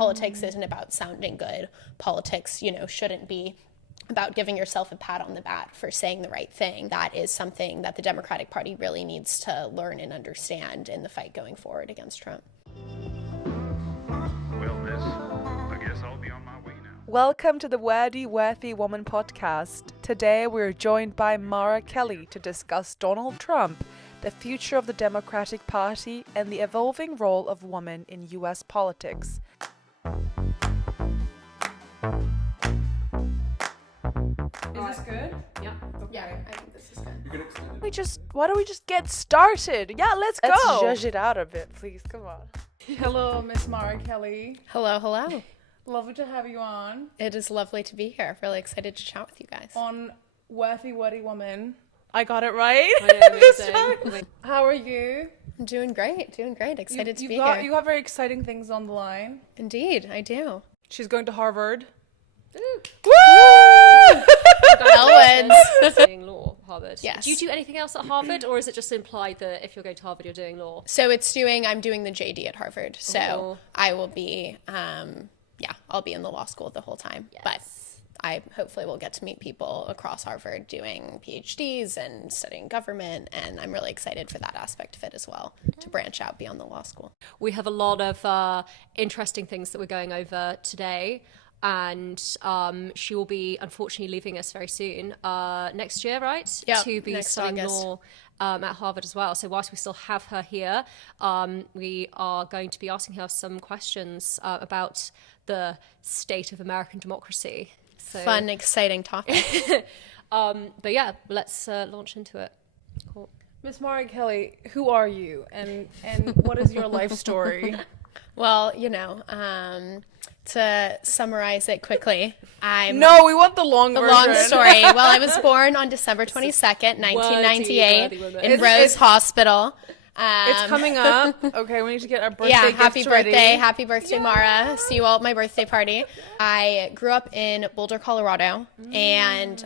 Politics isn't about sounding good. Politics, shouldn't be about giving yourself a pat on the back for saying the right thing. That is something that the Democratic Party really needs to learn and understand in the fight going forward against Trump. Well, miss, I guess I'll be on my way now. Welcome to the Wordy, Worthy Woman podcast. Today we're joined by Mara Kelly to discuss Donald Trump, the future of the Democratic Party, and the evolving role of women in U.S. politics. Is this good? Yeah. Okay. Yeah, I think this is good. Why don't we just get started? Yeah, let's go. Let's judge it out a bit, please. Come on. Hello, Miss Mara Kelly. Hello. Lovely to have you on. It is lovely to be here. Really excited to chat with you guys. On Worthy Woman. I got it right. Amazing. How are you? I'm doing great. Excited to be You here. have very exciting things on the line. Indeed, I do. She's going to Harvard. Elwood. Studying law, Harvard. Yes. Do you do anything else at Harvard, or is it just implied that if you're going to Harvard, you're doing law? So I'm doing the JD at Harvard. So Oh. I will be, I'll be in the law school the whole time. Yes. But I hopefully will get to meet people across Harvard doing PhDs and studying government. And I'm really excited for that aspect of it as well, to branch out beyond the law school. We have a lot of interesting things that we're going over today. And she will be, unfortunately, leaving us very soon, next year, right? Yep, to be next studying August. law at Harvard as well. So whilst we still have her here, we are going to be asking her some questions about the state of American democracy. So, Fun, exciting topic. but yeah, let's launch into it. Cool. Miss Mara Kelly, who are you? And what is your life story? Well, to summarize it quickly, No, we want the long version. long story. Well, I was born on December 22nd, 1998 worthy woman. in Rose Hospital. It's coming up. Okay, we need to get our birthday Yeah, gifts happy ready. birthday. Happy birthday, Mara. See you all at my birthday party. I grew up in Boulder, Colorado, and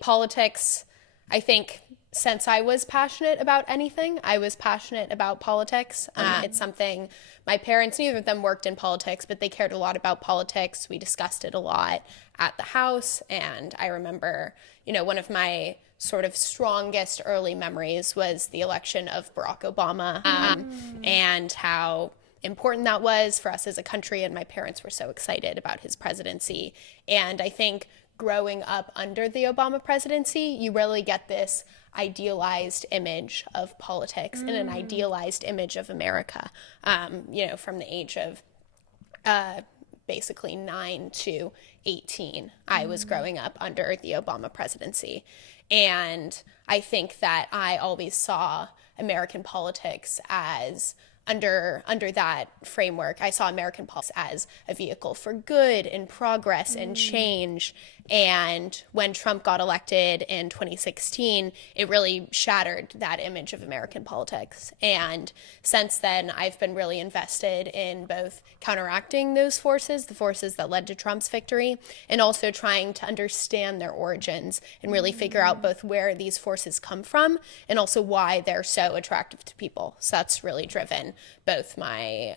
politics, I think, since I was passionate about anything, I was passionate about politics. It's something my parents, neither of them worked in politics, but they cared a lot about politics. We discussed it a lot at the house. And I remember, one of my sort of strongest early memories was the election of Barack Obama and how important that was for us as a country. And my parents were so excited about his presidency. And I think growing up under the Obama presidency, you really get this idealized image of politics and an idealized image of America, from the age of basically 9 to 18. I was growing up under the Obama presidency. And I think that I always saw American politics as under that framework. I saw American politics as a vehicle for good and progress and change. And when Trump got elected in 2016, it really shattered that image of American politics. And since then, I've been really invested in both counteracting those forces, the forces that led to Trump's victory, and also trying to understand their origins and really figure out both where these forces come from and also why they're so attractive to people. So that's really driven both my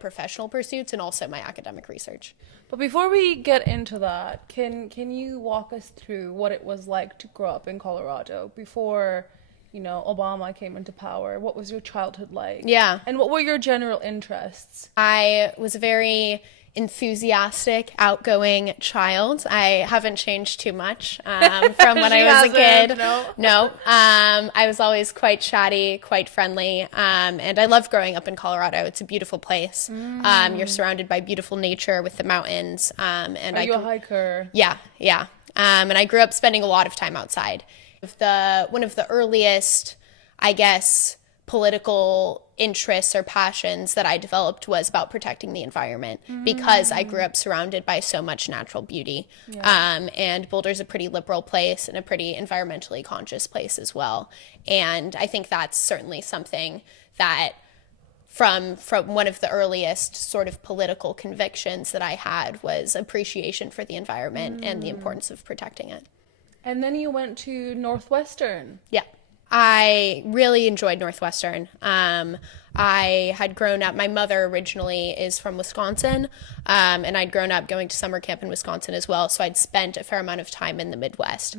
professional pursuits and also my academic research. But before we get into that, can you walk us through what it was like to grow up in Colorado before, Obama came into power? What was your childhood like? Yeah. And what were your general interests? I was a very enthusiastic, outgoing child. I haven't changed too much from when I was a kid. No. I was always quite chatty, quite friendly, and I love growing up in Colorado. It's a beautiful place. You're surrounded by beautiful nature with the mountains. And Are you a hiker? Yeah. And I grew up spending a lot of time outside. One of the earliest, I guess, political interests or passions that I developed was about protecting the environment because I grew up surrounded by so much natural beauty. And Boulder's a pretty liberal place and a pretty environmentally conscious place as well. And I think that's certainly something that from one of the earliest sort of political convictions that I had was appreciation for the environment and the importance of protecting it. And then you went to Northwestern. Yeah. I really enjoyed Northwestern. I had grown up, my mother originally is from Wisconsin, and I'd grown up going to summer camp in Wisconsin as well, so I'd spent a fair amount of time in the Midwest.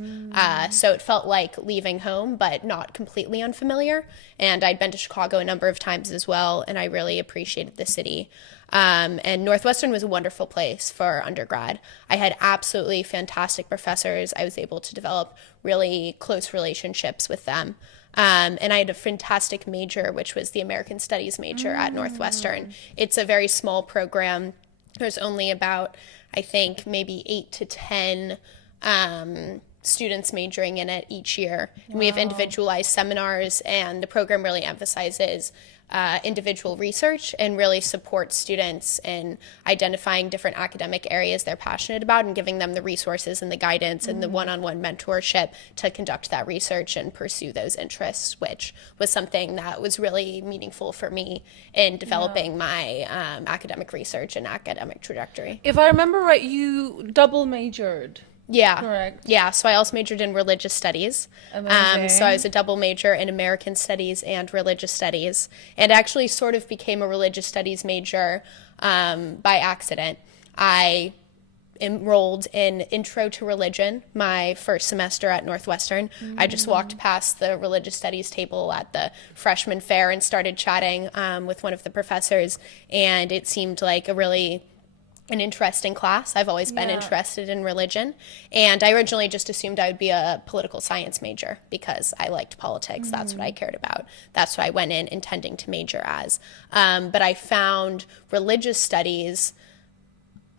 So it felt like leaving home, but not completely unfamiliar. And I'd been to Chicago a number of times as well, and I really appreciated the city. And Northwestern was a wonderful place for undergrad. I had absolutely fantastic professors. I was able to develop really close relationships with them. And I had a fantastic major, which was the American Studies major at Northwestern. It's a very small program. There's only about, I think, maybe 8 to 10 students majoring in it each year. And we have individualized seminars, and the program really emphasizes individual research and really supports students in identifying different academic areas they're passionate about and giving them the resources and the guidance and the one-on-one mentorship to conduct that research and pursue those interests, which was something that was really meaningful for me in developing my academic research and academic trajectory. If I remember right, you double majored. Yeah. Correct. Yeah. So I also majored in religious studies. Amazing. So I was a double major in American studies and religious studies, and actually sort of became a religious studies major by accident. I enrolled in Intro to Religion my first semester at Northwestern. I just walked past the religious studies table at the freshman fair and started chatting with one of the professors, and it seemed like an interesting class. I've always been interested in religion, and I originally just assumed I would be a political science major because I liked politics. That's what I cared about. That's what I went in intending to major as. But I found religious studies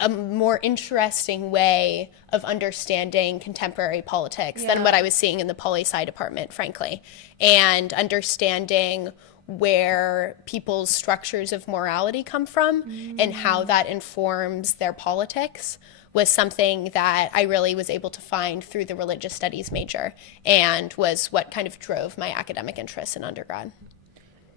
a more interesting way of understanding contemporary politics than what I was seeing in the poli-sci department, frankly, and understanding where people's structures of morality come from and how that informs their politics was something that I really was able to find through the religious studies major, and was what kind of drove my academic interests in undergrad.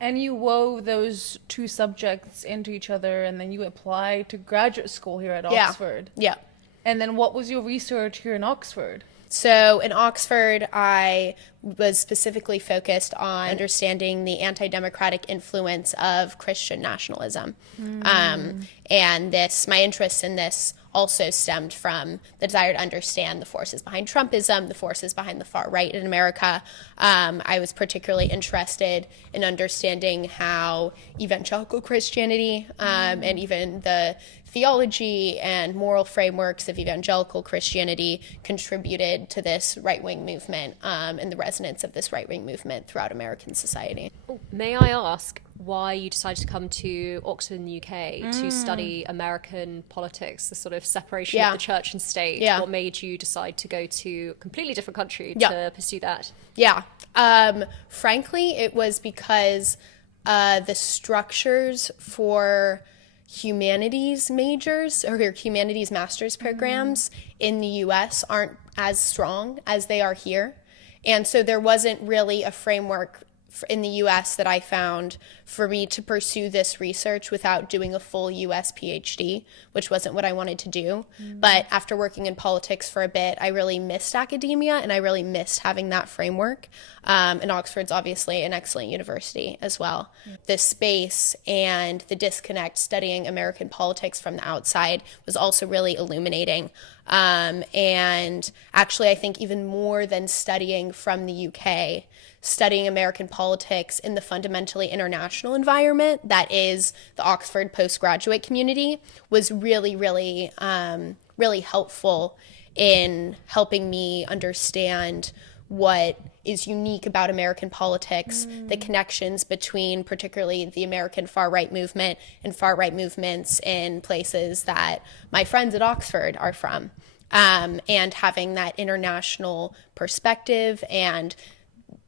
And you wove those two subjects into each other, and then you applied to graduate school here at Oxford. Yeah. And then what was your research here in Oxford? So in Oxford, I was specifically focused on understanding the anti-democratic influence of Christian nationalism. And my interest in this also stemmed from the desire to understand the forces behind Trumpism, the forces behind the far right in America. I was particularly interested in understanding how evangelical Christianity and even the theology and moral frameworks of evangelical Christianity contributed to this right-wing movement and the resonance of this right-wing movement throughout American society. May I ask why you decided to come to Oxford in the UK to study American politics, the sort of separation of the church and state? What made you decide to go to a completely different country to pursue that? Frankly, it was because the structures for humanities majors or humanities master's programs in the US aren't as strong as they are here. And so there wasn't really a framework in the US that I found for me to pursue this research without doing a full US PhD, which wasn't what I wanted to do. But after working in politics for a bit, I really missed academia, and I really missed having that framework. And Oxford's obviously an excellent university as well. The space and the disconnect studying American politics from the outside was also really illuminating. And actually, I think even more than studying from the UK, studying American politics in the fundamentally international environment that is the Oxford postgraduate community was really, really, really helpful in helping me understand what is unique about American politics, the connections between particularly the American far-right movement and far-right movements in places that my friends at Oxford are from, and having that international perspective and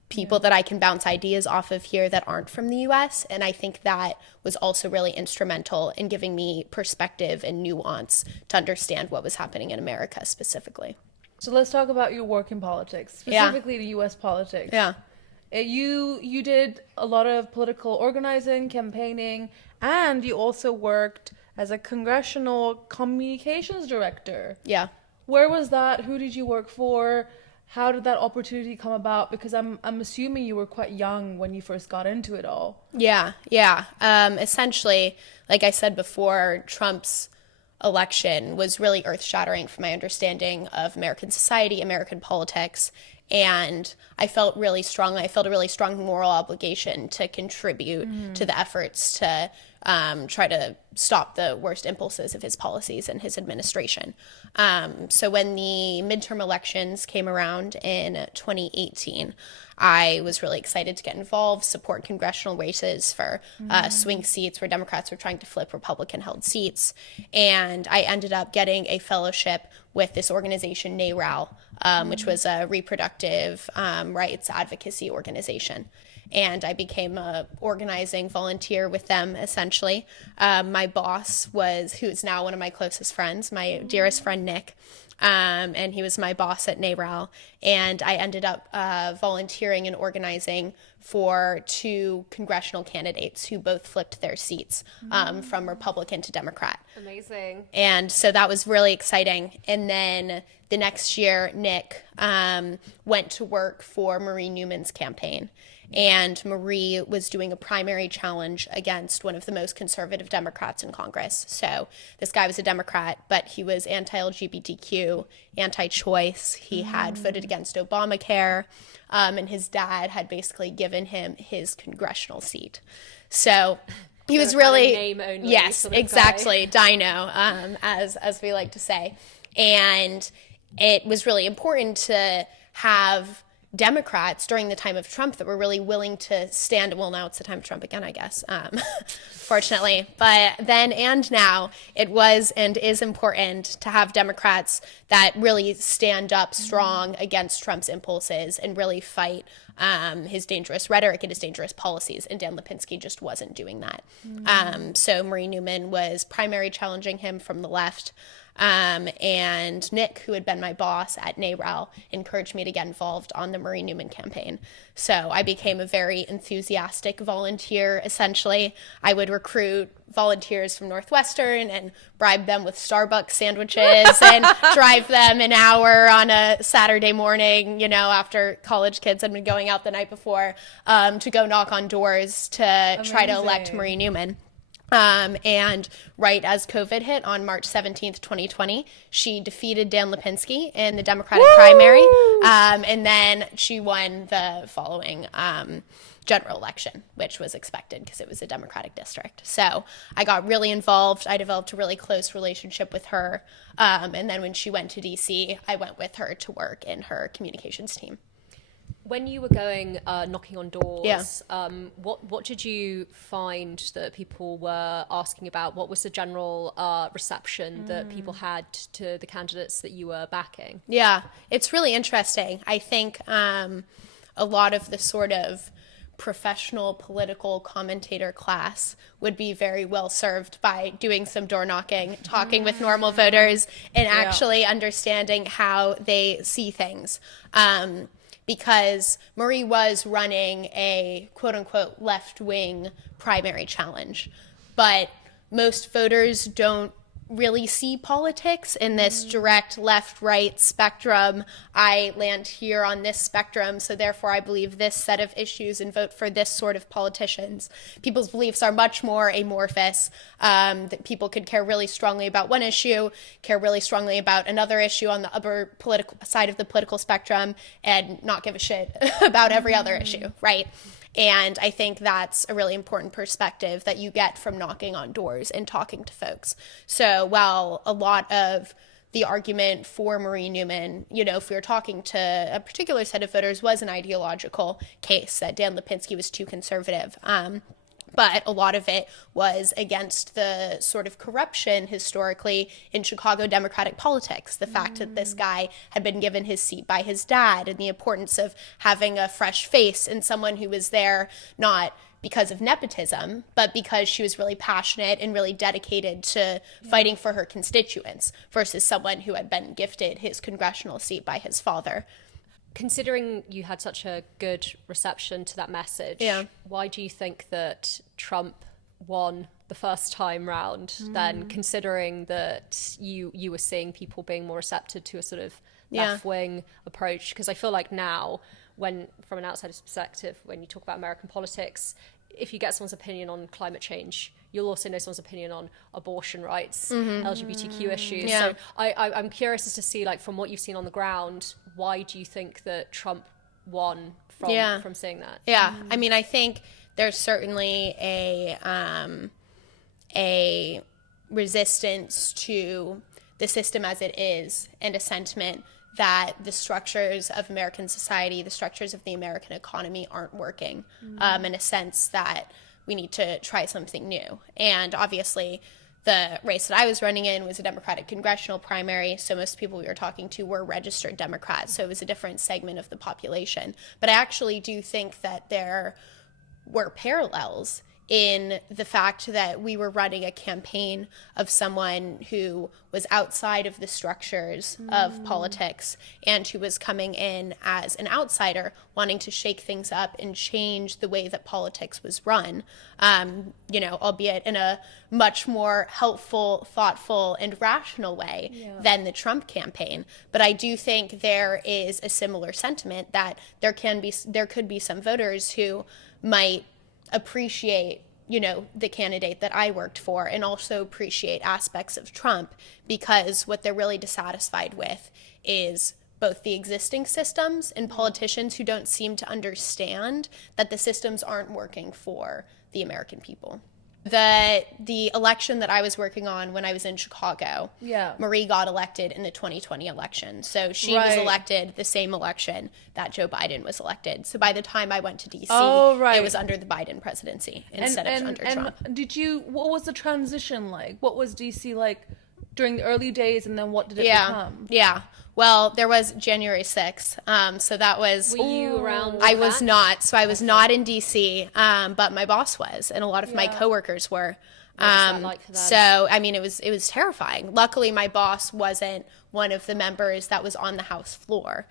people that I can bounce ideas off of here that aren't from the US. And I think that was also really instrumental in giving me perspective and nuance to understand what was happening in America specifically. So let's talk about your work in politics, specifically the US politics. You did a lot of political organizing, campaigning, and you also worked as a congressional communications director. Where was that? Who did you work for? how did that opportunity come about? Because I'm assuming you were quite young when you first got into it all. Yeah. Essentially, like I said before, Trump's election was really earth-shattering for my understanding of American society, American politics, and I felt a really strong moral obligation to contribute to the efforts to try to stop the worst impulses of his policies and his administration. So when the midterm elections came around in 2018, I was really excited to get involved, support congressional races for swing seats where Democrats were trying to flip Republican-held seats. And I ended up getting a fellowship with this organization, NARAL, which was a reproductive rights advocacy organization. And I became a organizing volunteer with them, essentially. My boss who's now one of my closest friends, my dearest friend, Nick, and he was my boss at NARAL. And I ended up volunteering and organizing for 2 congressional candidates who both flipped their seats from Republican to Democrat. Amazing. And so that was really exciting. And then the next year, Nick went to work for Marie Newman's campaign. And Marie was doing a primary challenge against one of the most conservative Democrats in Congress. So this guy was a Democrat, but he was anti-LGBTQ, anti-choice. He had voted against Obamacare, and his dad had basically given him his congressional seat. So he was really, name only, yes, sort of exactly, Dino, as we like to say. And it was really important to have Democrats during the time of Trump that were really willing to stand, well, now it's the time of Trump again, I guess, fortunately. But then and now, it was and is important to have Democrats that really stand up strong against Trump's impulses and really fight his dangerous rhetoric and his dangerous policies. And Dan Lipinski just wasn't doing that. So Marie Newman was primary challenging him from the left. And Nick, who had been my boss at NARAL, encouraged me to get involved on the Marie Newman campaign. So I became a very enthusiastic volunteer, essentially. I would recruit volunteers from Northwestern and bribe them with Starbucks sandwiches and drive them an hour on a Saturday morning, after college kids had been going out the night before, to go knock on doors to try to elect Marie Newman. And right as COVID hit on March 17th, 2020, she defeated Dan Lipinski in the Democratic primary. And then she won the following general election, which was expected because it was a Democratic district. So I got really involved. I developed a really close relationship with her. And then when she went to DC, I went with her to work in her communications team. When you were going knocking on doors, what did you find that people were asking about? What was the general reception that people had to the candidates that you were backing? Yeah, it's really interesting. I think a lot of the sort of professional political commentator class would be very well served by doing some door knocking, talking with normal voters, and actually understanding how they see things. Because Marie was running a quote-unquote left-wing primary challenge. But most voters don't really see politics in this direct left-right spectrum. I land here on this spectrum, so therefore I believe this set of issues and vote for this sort of politicians. People's beliefs are much more amorphous, that people could care really strongly about one issue, care really strongly about another issue on the other political side of the political spectrum, and not give a shit about every other issue, right? And I think that's a really important perspective that you get from knocking on doors and talking to folks. So while a lot of the argument for Marie Newman, if we were talking to a particular set of voters, was an ideological case that Dan Lipinski was too conservative. But a lot of it was against the sort of corruption historically in Chicago Democratic politics. The fact that this guy had been given his seat by his dad, and the importance of having a fresh face and someone who was there not because of nepotism, but because she was really passionate and really dedicated to fighting for her constituents versus someone who had been gifted his congressional seat by his father. Considering you had such a good reception to that message, why do you think that Trump won the first time round then, considering that you were seeing people being more receptive to a sort of left-wing approach? Because I feel like now, when from an outsider's perspective, when you talk about American politics, if you get someone's opinion on climate change, you'll also know someone's opinion on abortion rights, LGBTQ issues. Yeah. So I'm curious as to see, like, from what you've seen on the ground, why do you think that Trump won from seeing that? Yeah, I mean, I think there's certainly a resistance to the system as it is, and a sentiment that the structures of American society, the structures of the American economy aren't working, in a sense that we need to try something new. And obviously, the race that I was running in was a Democratic congressional primary, so most people we were talking to were registered Democrats, so it was a different segment of the population. But I actually do think that there were parallels in the fact that we were running a campaign of someone who was outside of the structures of politics and who was coming in as an outsider, wanting to shake things up and change the way that politics was run, albeit in a much more helpful, thoughtful, and rational way than the Trump campaign. But I do think there is a similar sentiment that there could be some voters who might appreciate, the candidate that I worked for, and also appreciate aspects of Trump, because what they're really dissatisfied with is both the existing systems and politicians who don't seem to understand that the systems aren't working for the American people. The election that I was working on when I was in Chicago, Marie got elected in the 2020 election. So she was elected the same election that Joe Biden was elected. So by the time I went to D.C., it was under the Biden presidency instead of under Trump. What was the transition like? What was D.C. like during the early days, and then what did it become? Yeah. Well, there was January 6th. So that was... Were you around? I was not. So I was not in D.C., but my boss was, and a lot of my coworkers were. What was that like for them? So, I mean, it was terrifying. Luckily, my boss wasn't one of the members that was on the House floor.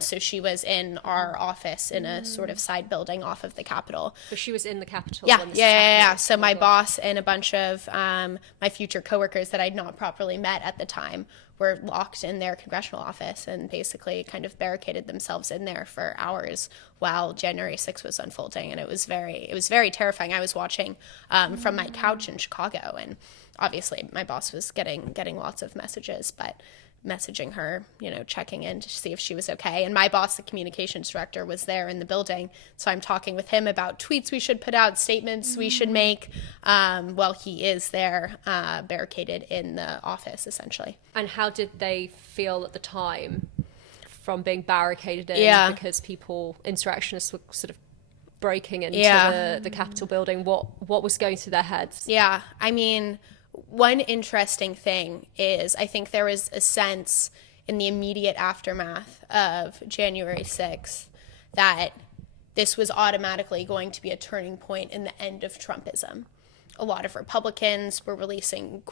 So she was in our office in a sort of side building off of the Capitol. But she was in the Capitol. Yeah. So my boss and a bunch of my future coworkers that I'd not properly met at the time were locked in their congressional office and basically kind of barricaded themselves in there for hours while January 6th was unfolding. And it was very terrifying. I was watching from my couch in Chicago, and obviously my boss was getting lots of messages, but messaging her, checking in to see if she was okay. And my boss, the communications director, was there in the building. So I'm talking with him about tweets we should put out, statements we should make, while he is there barricaded in the office, essentially. And how did they feel at the time from being barricaded in because insurrectionists were sort of breaking into the Capitol building? What was going through their heads? Yeah, I mean, one interesting thing is I think there was a sense in the immediate aftermath of January 6th that this was automatically going to be a turning point in the end of Trumpism. A lot of Republicans were releasing,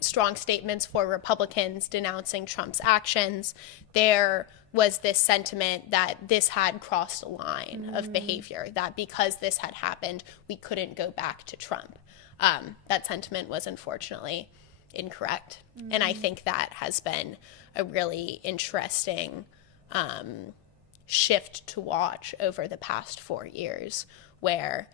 strong statements for Republicans denouncing Trump's actions. There was this sentiment that this had crossed a line of behavior, that because this had happened, we couldn't go back to Trump. That sentiment was unfortunately incorrect. And I think that has been a really interesting shift to watch over the past 4 years, where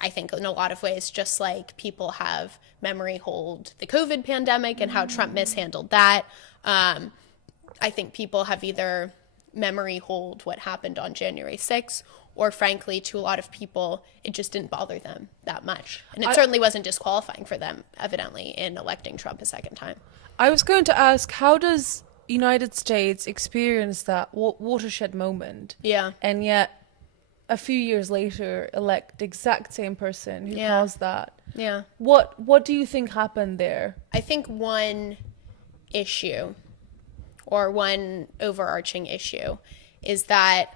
I think in a lot of ways, just like people have memory hold the COVID pandemic and how Trump mishandled that, I think people have either memory hold what happened on January 6th, or frankly, to a lot of people, it just didn't bother them that much. And it certainly wasn't disqualifying for them, evidently, in electing Trump a second time. I was going to ask, how does United States experience that watershed moment? Yeah. And yet, a few years later, elect the exact same person who caused that? Yeah. What do you think happened there? I think one issue, or one overarching issue, is that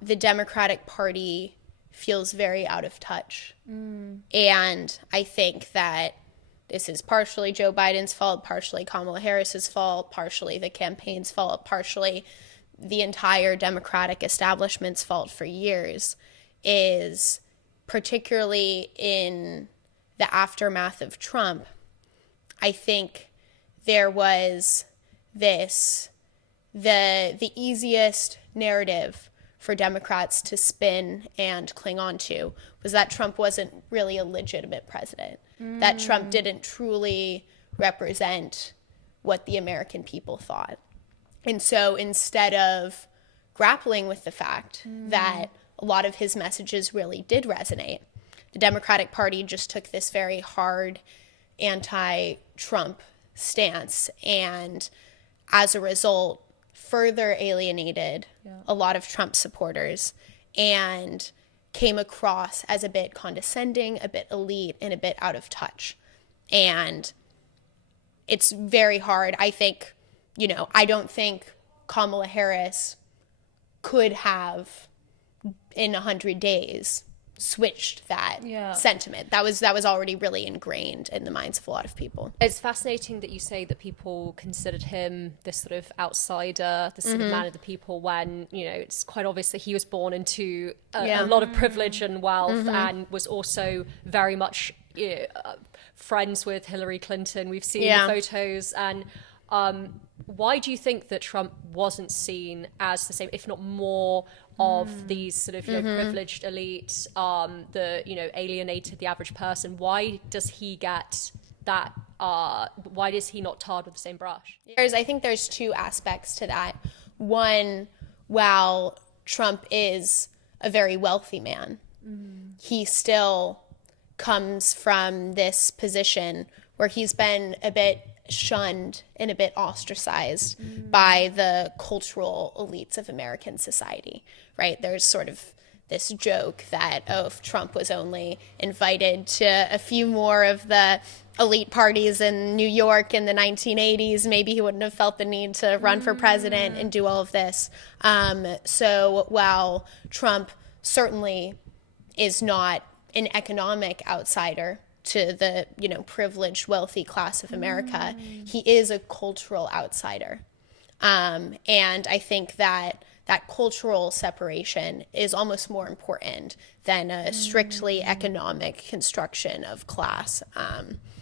the Democratic Party feels very out of touch. And I think that this is partially Joe Biden's fault, partially Kamala Harris's fault, partially the campaign's fault, partially the entire Democratic establishment's fault for years, is particularly in the aftermath of Trump. I think there was this the easiest narrative for Democrats to spin and cling on to was that Trump wasn't really a legitimate president, that Trump didn't truly represent what the American people thought. And so instead of grappling with the fact that a lot of his messages really did resonate, the Democratic Party just took this very hard anti-Trump stance, and as a result, further alienated a lot of Trump supporters and came across as a bit condescending, a bit elite, and a bit out of touch. And it's very hard. I think, I don't think Kamala Harris could have in 100 days switched that sentiment. That was already really ingrained in the minds of a lot of people. It's fascinating that you say that people considered him this sort of outsider, this sort of man of the people, when, it's quite obvious that he was born into a lot of privilege and wealth and was also very much friends with Hillary Clinton. We've seen the photos. And why do you think that Trump wasn't seen as the same, if not more, of these sort of privileged elite that alienated the average person? Why does he get that? Why is he not tarred with the same brush? I think there's two aspects to that. One, while Trump is a very wealthy man, he still comes from this position where he's been a bit shunned and a bit ostracized by the cultural elites of American society, right? There's sort of this joke that, if Trump was only invited to a few more of the elite parties in New York in the 1980s, maybe he wouldn't have felt the need to run for president and do all of this. So while Trump certainly is not an economic outsider to the, privileged, wealthy class of America, he is a cultural outsider. And I think that cultural separation is almost more important than a strictly economic construction of class.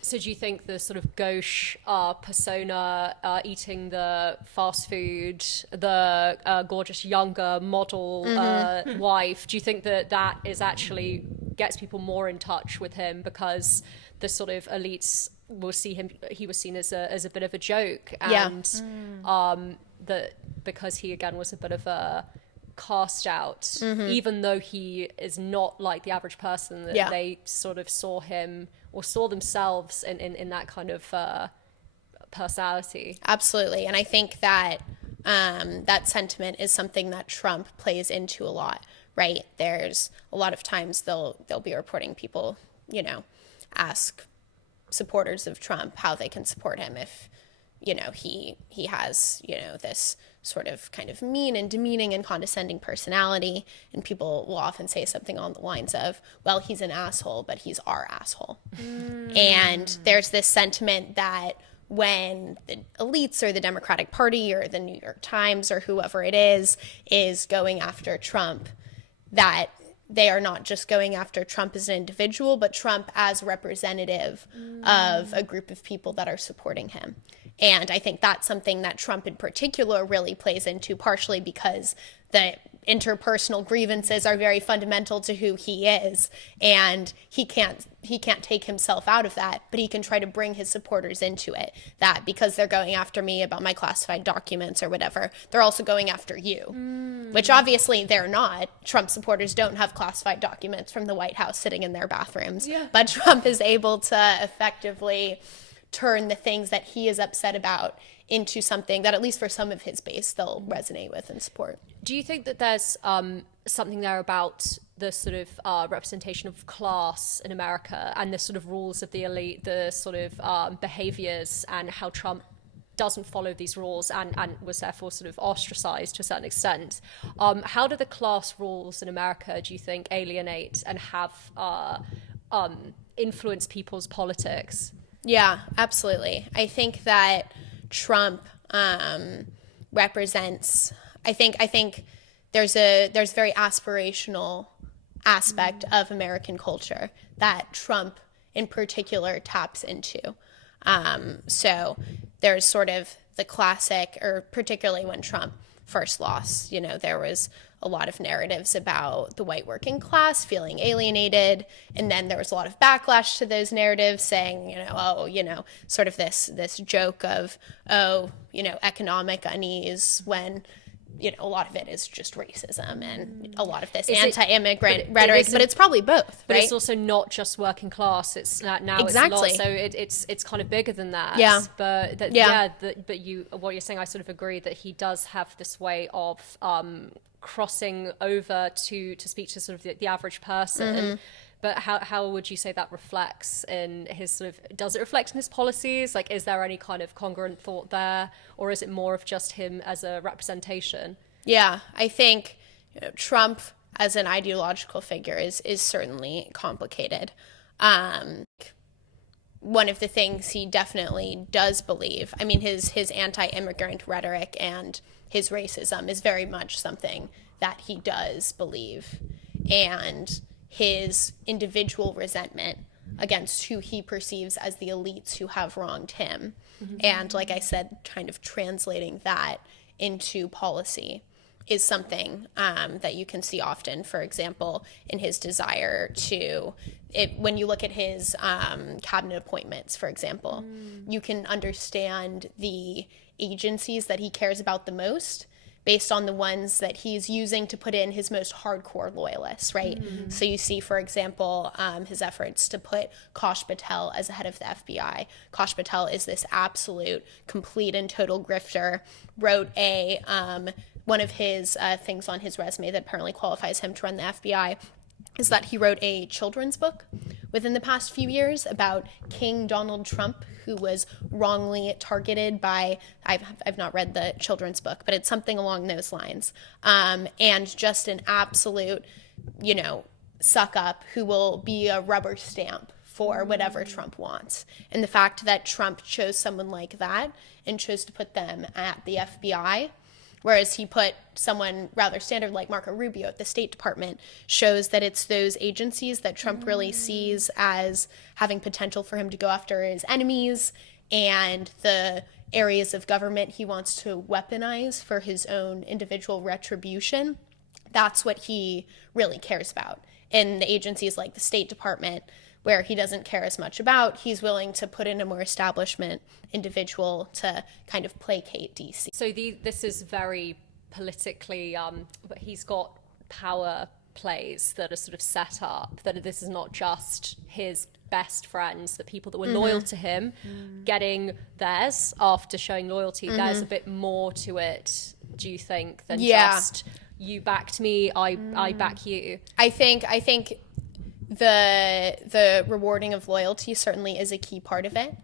So do you think the sort of gauche persona, eating the fast food, the gorgeous younger model wife, do you think that is actually gets people more in touch with him because the sort of elites will see him, he was seen as a bit of a joke, and that because he again was a bit of a cast out, even though he is not like the average person, that they sort of saw him or saw themselves in that kind of personality. Absolutely. And I think that that sentiment is something that Trump plays into a lot, right? There's a lot of times they'll be reporting people, ask supporters of Trump how they can support him if, he has, this sort of kind of mean and demeaning and condescending personality. And people will often say something on the lines of, well, he's an asshole, but he's our asshole. And there's this sentiment that when the elites or the Democratic Party or the New York Times or whoever it is going after Trump, that they are not just going after Trump as an individual, but Trump as representative of a group of people that are supporting him. And I think that's something that Trump in particular really plays into, partially because the interpersonal grievances are very fundamental to who he is, and he can't take himself out of that, but he can try to bring his supporters into it, that because they're going after me about my classified documents or whatever, they're also going after you, which obviously they're not. Trump supporters don't have classified documents from the White House sitting in their bathrooms, but Trump is able to effectively turn the things that he is upset about into something that, at least for some of his base, they'll resonate with and support. Do you think that there's something there about the sort of representation of class in America and the sort of rules of the elite, the sort of behaviors, and how Trump doesn't follow these rules and was therefore sort of ostracized to a certain extent? How do the class rules in America, do you think, alienate and have influenced people's politics? Yeah, absolutely. I think that Trump represents, I think there's very aspirational aspect of American culture that Trump in particular taps into. So there's sort of the classic, or particularly when Trump first lost, there was a lot of narratives about the white working class feeling alienated. And then there was a lot of backlash to those narratives saying, sort of this joke of, economic unease, when a lot of it is just racism and a lot of this anti-immigrant rhetoric, but it's probably both, right? But it's also not just working class. It's now exactly. It's a lot, so it's kind of bigger than that. Yeah. But what you're saying, I sort of agree that he does have this way of crossing over to speak to sort of the average person. But how would you say that reflects in his does it reflect in his policies? Like, is there any kind of congruent thought there, or is it more of just him as a representation? Yeah, I think Trump as an ideological figure is certainly complicated. One of the things he definitely does believe, I mean, his anti-immigrant rhetoric and his racism is very much something that he does believe. And his individual resentment against who he perceives as the elites who have wronged him. And like I said, kind of translating that into policy is something that you can see often, for example, in his desire to, when you look at his cabinet appointments, for example, you can understand the agencies that he cares about the most based on the ones that he's using to put in his most hardcore loyalists, right? So you see, for example, his efforts to put Kash Patel as the head of the FBI. Kash Patel is this absolute, complete and total grifter, wrote one of his things on his resume that apparently qualifies him to run the FBI is that he wrote a children's book within the past few years about King Donald Trump, who was wrongly targeted by, I've not read the children's book, but it's something along those lines. And just an absolute, suck up who will be a rubber stamp for whatever Trump wants. And the fact that Trump chose someone like that and chose to put them at the FBI, whereas he put someone rather standard like Marco Rubio at the State Department, shows that it's those agencies that Trump really sees as having potential for him to go after his enemies, and the areas of government he wants to weaponize for his own individual retribution. That's what he really cares about. In the agencies like the State Department, where he doesn't care as much about, he's willing to put in a more establishment individual to kind of placate DC. So this is very politically, but he's got power plays that are sort of set up, that this is not just his best friends, the people that were loyal to him, getting theirs after showing loyalty. There's a bit more to it, do you think, than just, you backed me, I back you? I think the rewarding of loyalty certainly is a key part of it.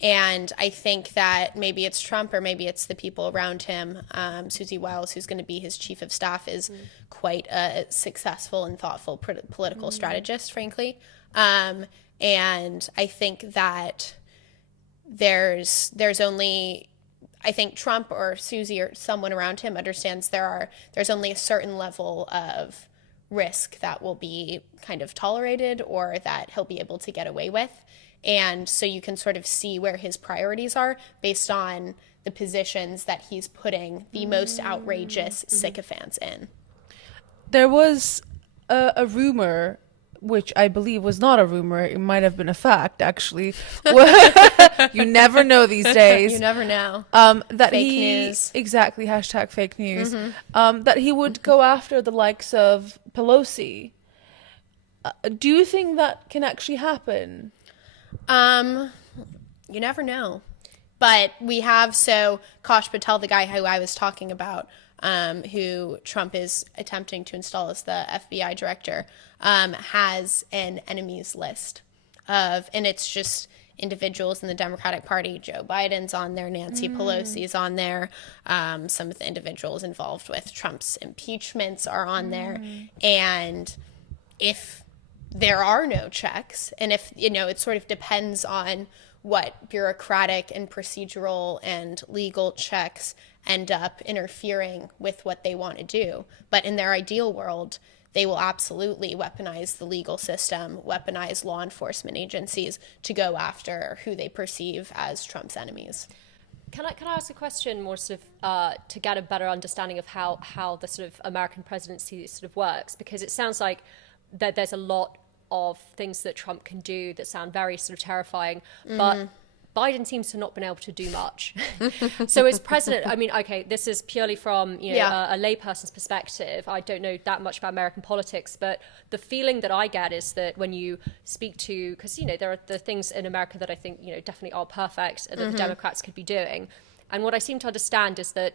And I think that maybe it's Trump or maybe it's the people around him. Susie Wiles, who's going to be his chief of staff, is quite a successful and thoughtful political strategist, frankly. And I think that there's only, I think Trump or Susie or someone around him understands there's only a certain level of risk that will be kind of tolerated or that he'll be able to get away with. And so you can sort of see where his priorities are based on the positions that he's putting the most outrageous sycophants in. There was a rumor, which I believe was not a rumor, it might have been a fact, actually. You never know these days. You never know. That fake news. Exactly, hashtag fake news. That he would go after the likes of Pelosi. Do you think that can actually happen? You never know. But we have, Kash Patel, the guy who I was talking about, who Trump is attempting to install as the FBI director, has an enemies list and it's just individuals in the Democratic Party. Joe Biden's on there, Nancy Pelosi's on there, some of the individuals involved with Trump's impeachments are on there. And if there are no checks, and if, it sort of depends on what bureaucratic and procedural and legal checks end up interfering with what they want to do. But in their ideal world, they will absolutely weaponize the legal system, weaponize law enforcement agencies to go after who they perceive as Trump's enemies. Can I ask a question more sort of to get a better understanding of how the sort of American presidency sort of works? Because it sounds like there's a lot of things that Trump can do that sound very sort of terrifying, but Biden seems to not been able to do much. So as president, I mean, okay, this is purely from a layperson's perspective. I don't know that much about American politics, but the feeling that I get is that when you speak to, because there are the things in America that I think definitely are perfect and that the Democrats could be doing, and what I seem to understand is that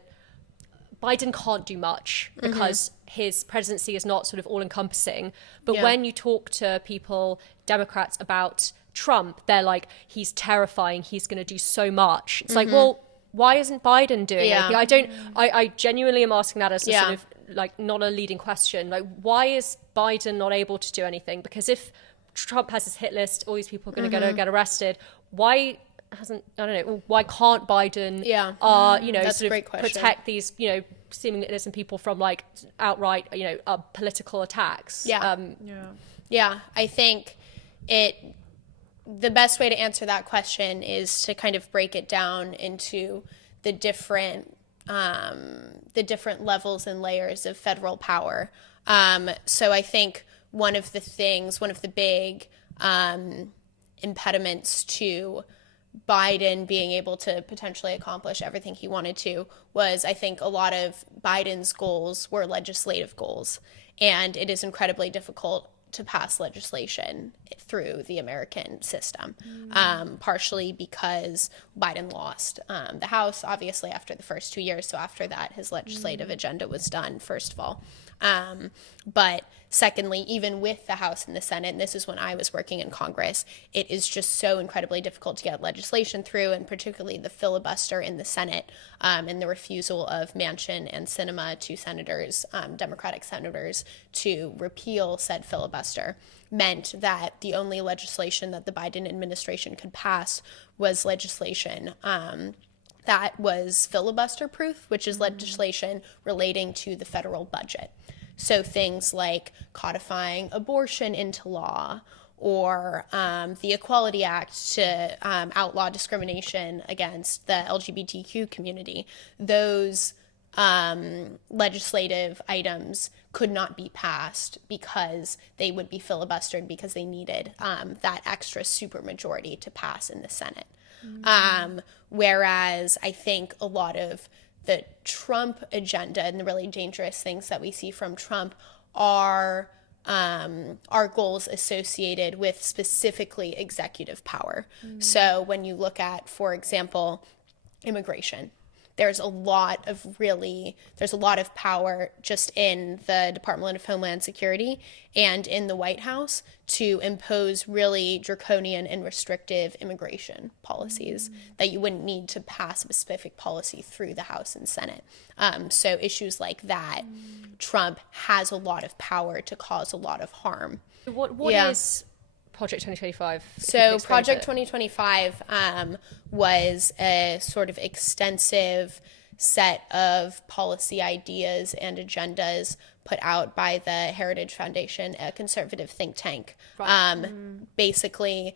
Biden can't do much because his presidency is not sort of all-encompassing. But when you talk to people, Democrats, about Trump, they're like, he's terrifying, he's going to do so much. It's like, well, why isn't Biden doing it? I genuinely am asking that as a sort of like not a leading question. Like, why is Biden not able to do anything? Because if Trump has his hit list, all these people are going to get arrested. Why can't Biden That's sort of protect these seemingly innocent people from like outright political attacks? I think the best way to answer that question is to kind of break it down into the different levels and layers of federal power. So I think one of the big impediments to Biden being able to potentially accomplish everything he wanted to was, I think, a lot of Biden's goals were legislative goals, and it is incredibly difficult to pass legislation through the American system, partially because Biden lost the House, obviously, after the first 2 years. So after that, his legislative agenda was done, first of all. But secondly, even with the House and the Senate, and this is when I was working in Congress, it is just so incredibly difficult to get legislation through, and particularly the filibuster in the Senate and the refusal of Manchin and Sinema, two senators, Democratic senators, to repeal said filibuster meant that the only legislation that the Biden administration could pass was legislation that was filibuster proof, which is legislation relating to the federal budget. So things like codifying abortion into law, or the Equality Act to outlaw discrimination against the LGBTQ community. Those legislative items could not be passed because they would be filibustered, because they needed that extra supermajority to pass in the Senate. Whereas I think a lot of the Trump agenda and the really dangerous things that we see from Trump are goals associated with specifically executive power. So when you look at, for example, immigration, there's a lot of power just in the Department of Homeland Security and in the White House to impose really draconian and restrictive immigration policies that you wouldn't need to pass a specific policy through the House and Senate. So issues like that, Trump has a lot of power to cause a lot of harm. What is Project 2025? So Project 2025 was a sort of extensive set of policy ideas and agendas put out by the Heritage Foundation, a conservative think tank, basically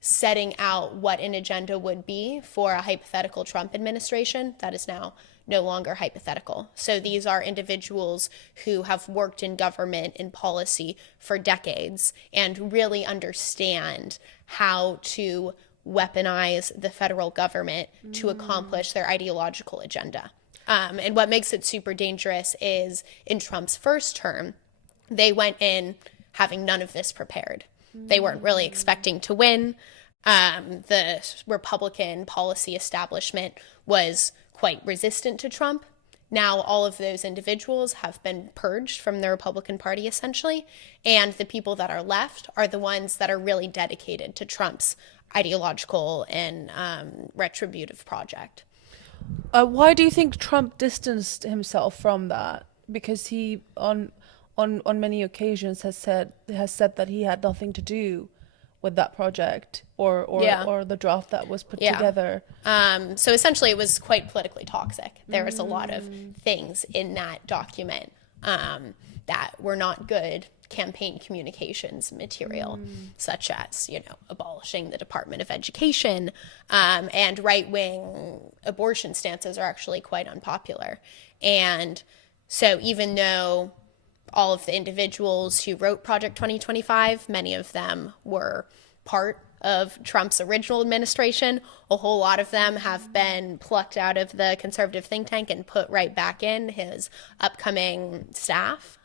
setting out what an agenda would be for a hypothetical Trump administration that is now no longer hypothetical. So these are individuals who have worked in government and policy for decades and really understand how to weaponize the federal government to accomplish their ideological agenda. And what makes it super dangerous is in Trump's first term, they went in having none of this prepared. They weren't really expecting to win. The Republican policy establishment was quite resistant to Trump. Now all of those individuals have been purged from the Republican Party, essentially, and the people that are left are the ones that are really dedicated to Trump's ideological and retributive project. Why do you think Trump distanced himself from that? Because he, on many occasions, has said that he had nothing to do with that project or the draft that was put together. So essentially it was quite politically toxic. There was a lot of things in that document that were not good campaign communications material, such as, abolishing the Department of Education, and right-wing abortion stances are actually quite unpopular. And so even though all of the individuals who wrote Project 2025, many of them were part of Trump's original administration, a whole lot of them have been plucked out of the conservative think tank and put right back in his upcoming staff.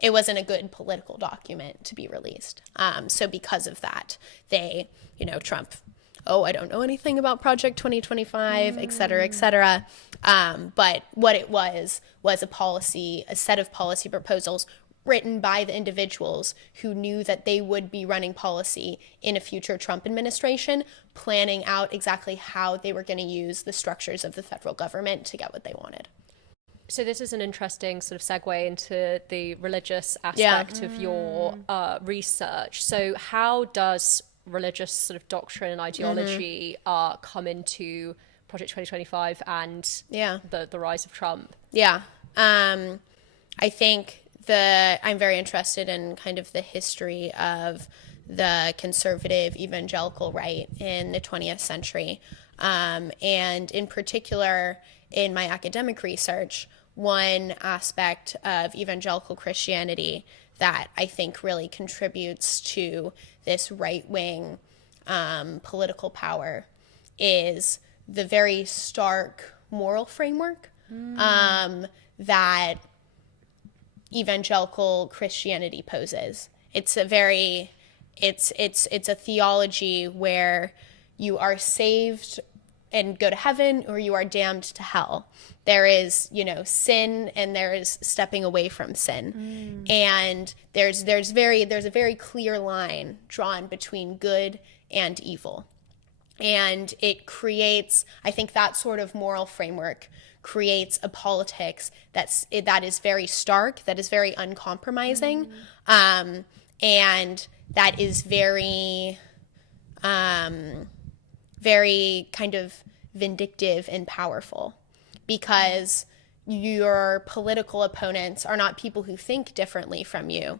It wasn't a good political document to be released. So because of that, they, Trump, I don't know anything about Project 2025, et cetera, et cetera. But what it was a set of policy proposals written by the individuals who knew that they would be running policy in a future Trump administration, planning out exactly how they were going to use the structures of the federal government to get what they wanted. So this is an interesting sort of segue into the religious aspect of your research. So how does religious sort of doctrine and ideology come into Project 2025 and the rise of Trump? Yeah. I think I'm very interested in kind of the history of the conservative evangelical right in the 20th century. And in particular, in my academic research, one aspect of evangelical Christianity that I think really contributes to this right-wing political power is the very stark moral framework that evangelical Christianity poses. It's a theology where you are saved and go to heaven, or you are damned to hell. There is, sin, and there is stepping away from sin. And there's a very clear line drawn between good and evil. And it creates, I think that sort of moral framework creates a politics that is very stark, that is very uncompromising, and that is very very kind of vindictive and powerful, because your political opponents are not people who think differently from you.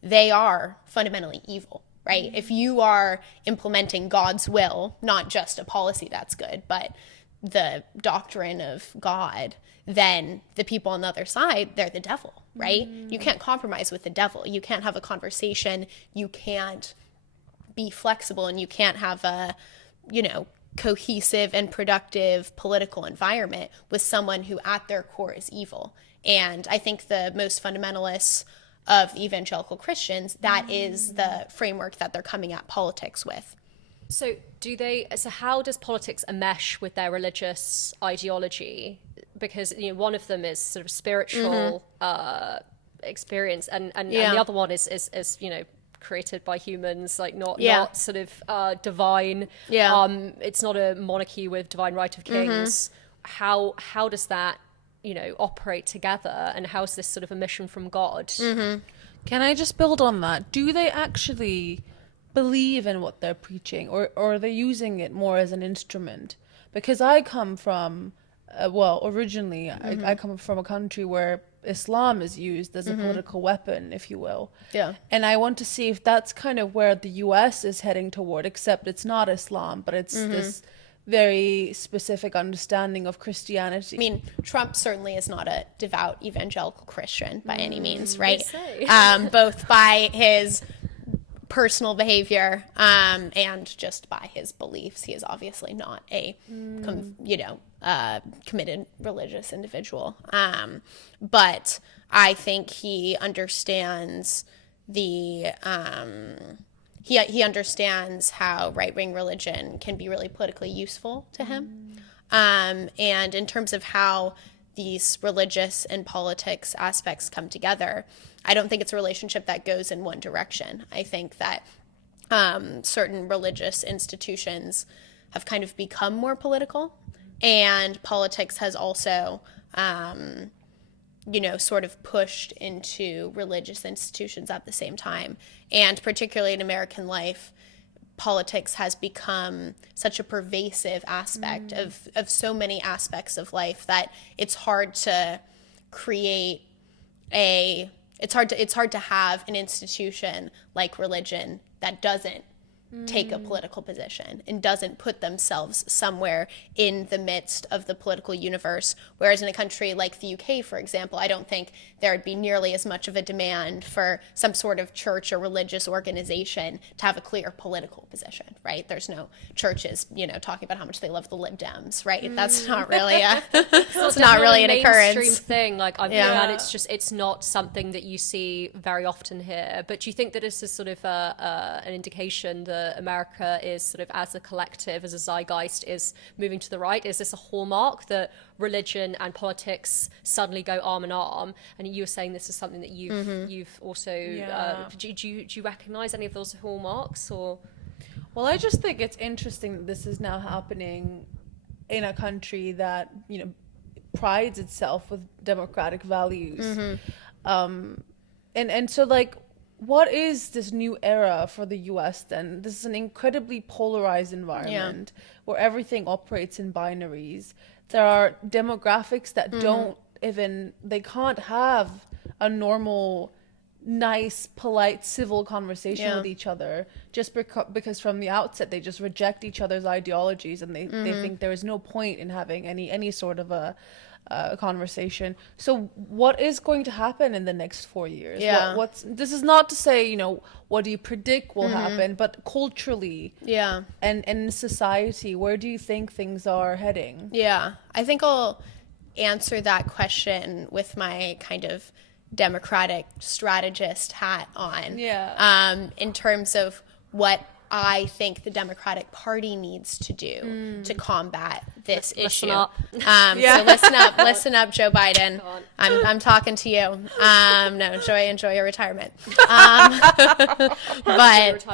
They are fundamentally evil, right? If you are implementing God's will, not just a policy that's good, but the doctrine of God, then the people on the other side, they're the devil, right? You can't compromise with the devil. You can't have a conversation. You can't be flexible, and you can't have a, cohesive and productive political environment with someone who at their core is evil. And I think the most fundamentalists of evangelical Christians, that is the framework that they're coming at politics with. So how does politics enmesh with their religious ideology? Because one of them is sort of spiritual experience, and the other one is created by humans, like not sort of divine. It's not a monarchy with divine right of kings. How does that operate together, and how is this sort of a mission from God? Can I just build on that? Do they actually believe in what they're preaching, or are they using it more as an instrument? Because I come from originally I come from a country where Islam is used as a political weapon, if you will. And I want to see if that's kind of where the US is heading toward, except it's not Islam, but it's this very specific understanding of Christianity. I mean, Trump certainly is not a devout evangelical Christian by any means, right? Both by his personal behavior and just by his beliefs. He is obviously not a committed religious individual, but I think he understands he understands how right-wing religion can be really politically useful to him, and in terms of how these religious and politics aspects come together, I don't think it's a relationship that goes in one direction. I think that certain religious institutions have kind of become more political, and politics has also, sort of pushed into religious institutions at the same time. And particularly in American life, politics has become such a pervasive aspect of so many aspects of life that it's hard to create a it's hard to have an institution like religion that doesn't take a political position and doesn't put themselves somewhere in the midst of the political universe. Whereas in a country like the UK, for example, I don't think there would be nearly as much of a demand for some sort of church or religious organization to have a clear political position, right? There's no churches, talking about how much they love the Lib Dems, right? That's not really it's not really an occurrence. Mainstream thing, and it's not something that you see very often here. But do you think that this is sort of an indication that America is sort of, as a collective, as a zeitgeist, is moving to the right? Is this a hallmark that religion and politics suddenly go arm in arm? And you were saying this is something that you've also do you recognize any of those hallmarks? Or Well, I just think it's interesting that this is now happening in a country that prides itself with democratic values. And so, like, what is this new era for the US then? This is an incredibly polarized environment where everything operates in binaries. There are demographics that they can't have a normal, nice, polite, civil conversation with each other just because from the outset they just reject each other's ideologies, and they think there is no point in having any sort of a conversation. So what is going to happen in the next 4 years? This is not to say, what do you predict will happen, but culturally and in society, where do you think things are heading? I think I'll answer that question with my kind of democratic strategist hat on. In terms of what I think the Democratic Party needs to do to combat this issue. Up. So listen up, Joe Biden. I'm talking to you. No, enjoy your retirement. But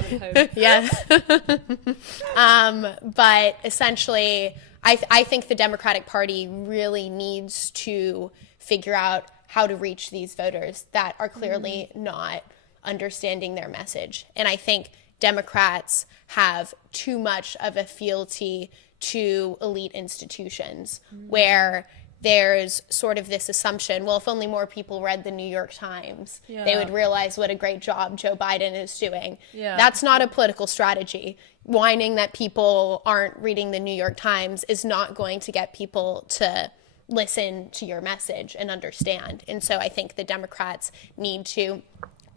but essentially, I think the Democratic Party really needs to figure out how to reach these voters that are clearly not understanding their message. And I think Democrats have too much of a fealty to elite institutions where there's sort of this assumption, well, if only more people read the New York Times, they would realize what a great job Joe Biden is doing. That's not a political strategy. Whining that people aren't reading the New York Times is not going to get people to listen to your message and understand. And so I think the Democrats need to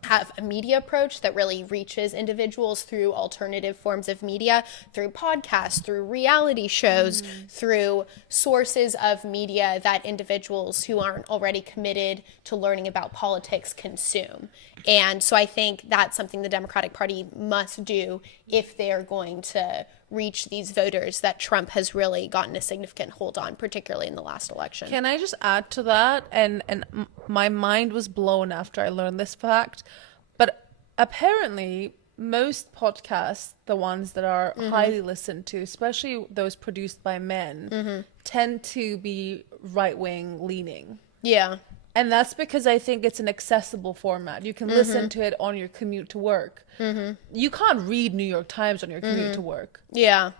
have a media approach that really reaches individuals through alternative forms of media, through podcasts, through reality shows, through sources of media that individuals who aren't already committed to learning about politics consume. And so I think that's something the Democratic Party must do if they're going to reach these voters that Trump has really gotten a significant hold on, particularly in the last election. Can I just add to that? And my mind was blown after I learned this fact. But apparently, most podcasts, the ones that are highly listened to, especially those produced by men, tend to be right-wing leaning. And that's because I think it's an accessible format. You can listen to it on your commute to work. You can't read New York Times on your commute to work. And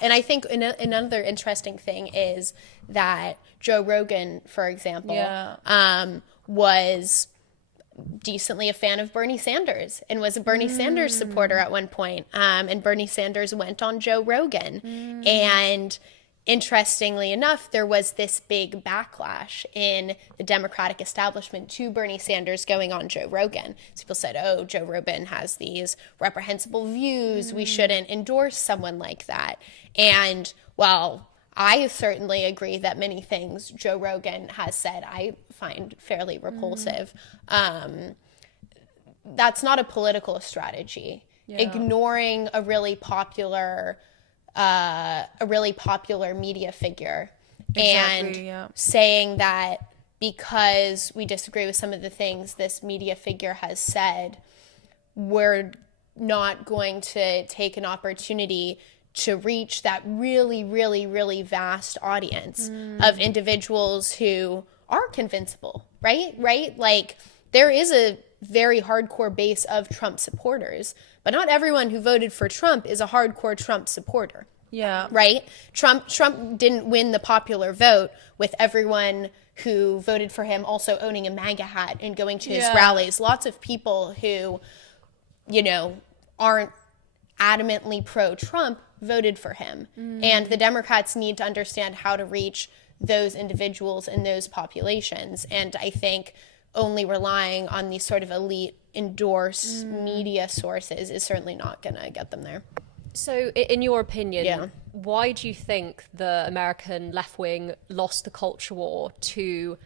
I think another interesting thing is that Joe Rogan, for example, was decently a fan of Bernie Sanders and was a Bernie Sanders supporter at one point. And Bernie Sanders went on Joe Rogan. And interestingly enough, there was this big backlash in the Democratic establishment to Bernie Sanders going on Joe Rogan. So people said, oh, Joe Rogan has these reprehensible views. We shouldn't endorse someone like that. And while I certainly agree that many things Joe Rogan has said I find fairly repulsive, that's not a political strategy. Ignoring a really popular media figure and saying that because we disagree with some of the things this media figure has said, we're not going to take an opportunity to reach that really, really, really vast audience of individuals who are convincible, right? Like, there is a very hardcore base of Trump supporters, but not everyone who voted for Trump is a hardcore Trump supporter. Yeah. Right? Trump didn't win the popular vote with everyone who voted for him also owning a MAGA hat and going to his rallies. Lots of people who, you know, aren't adamantly pro-Trump voted for him. And the Democrats need to understand how to reach those individuals and those populations. And I think only relying on these sort of elite endorsed media sources is certainly not going to get them there. So, in your opinion, why do you think the American left wing lost the culture war to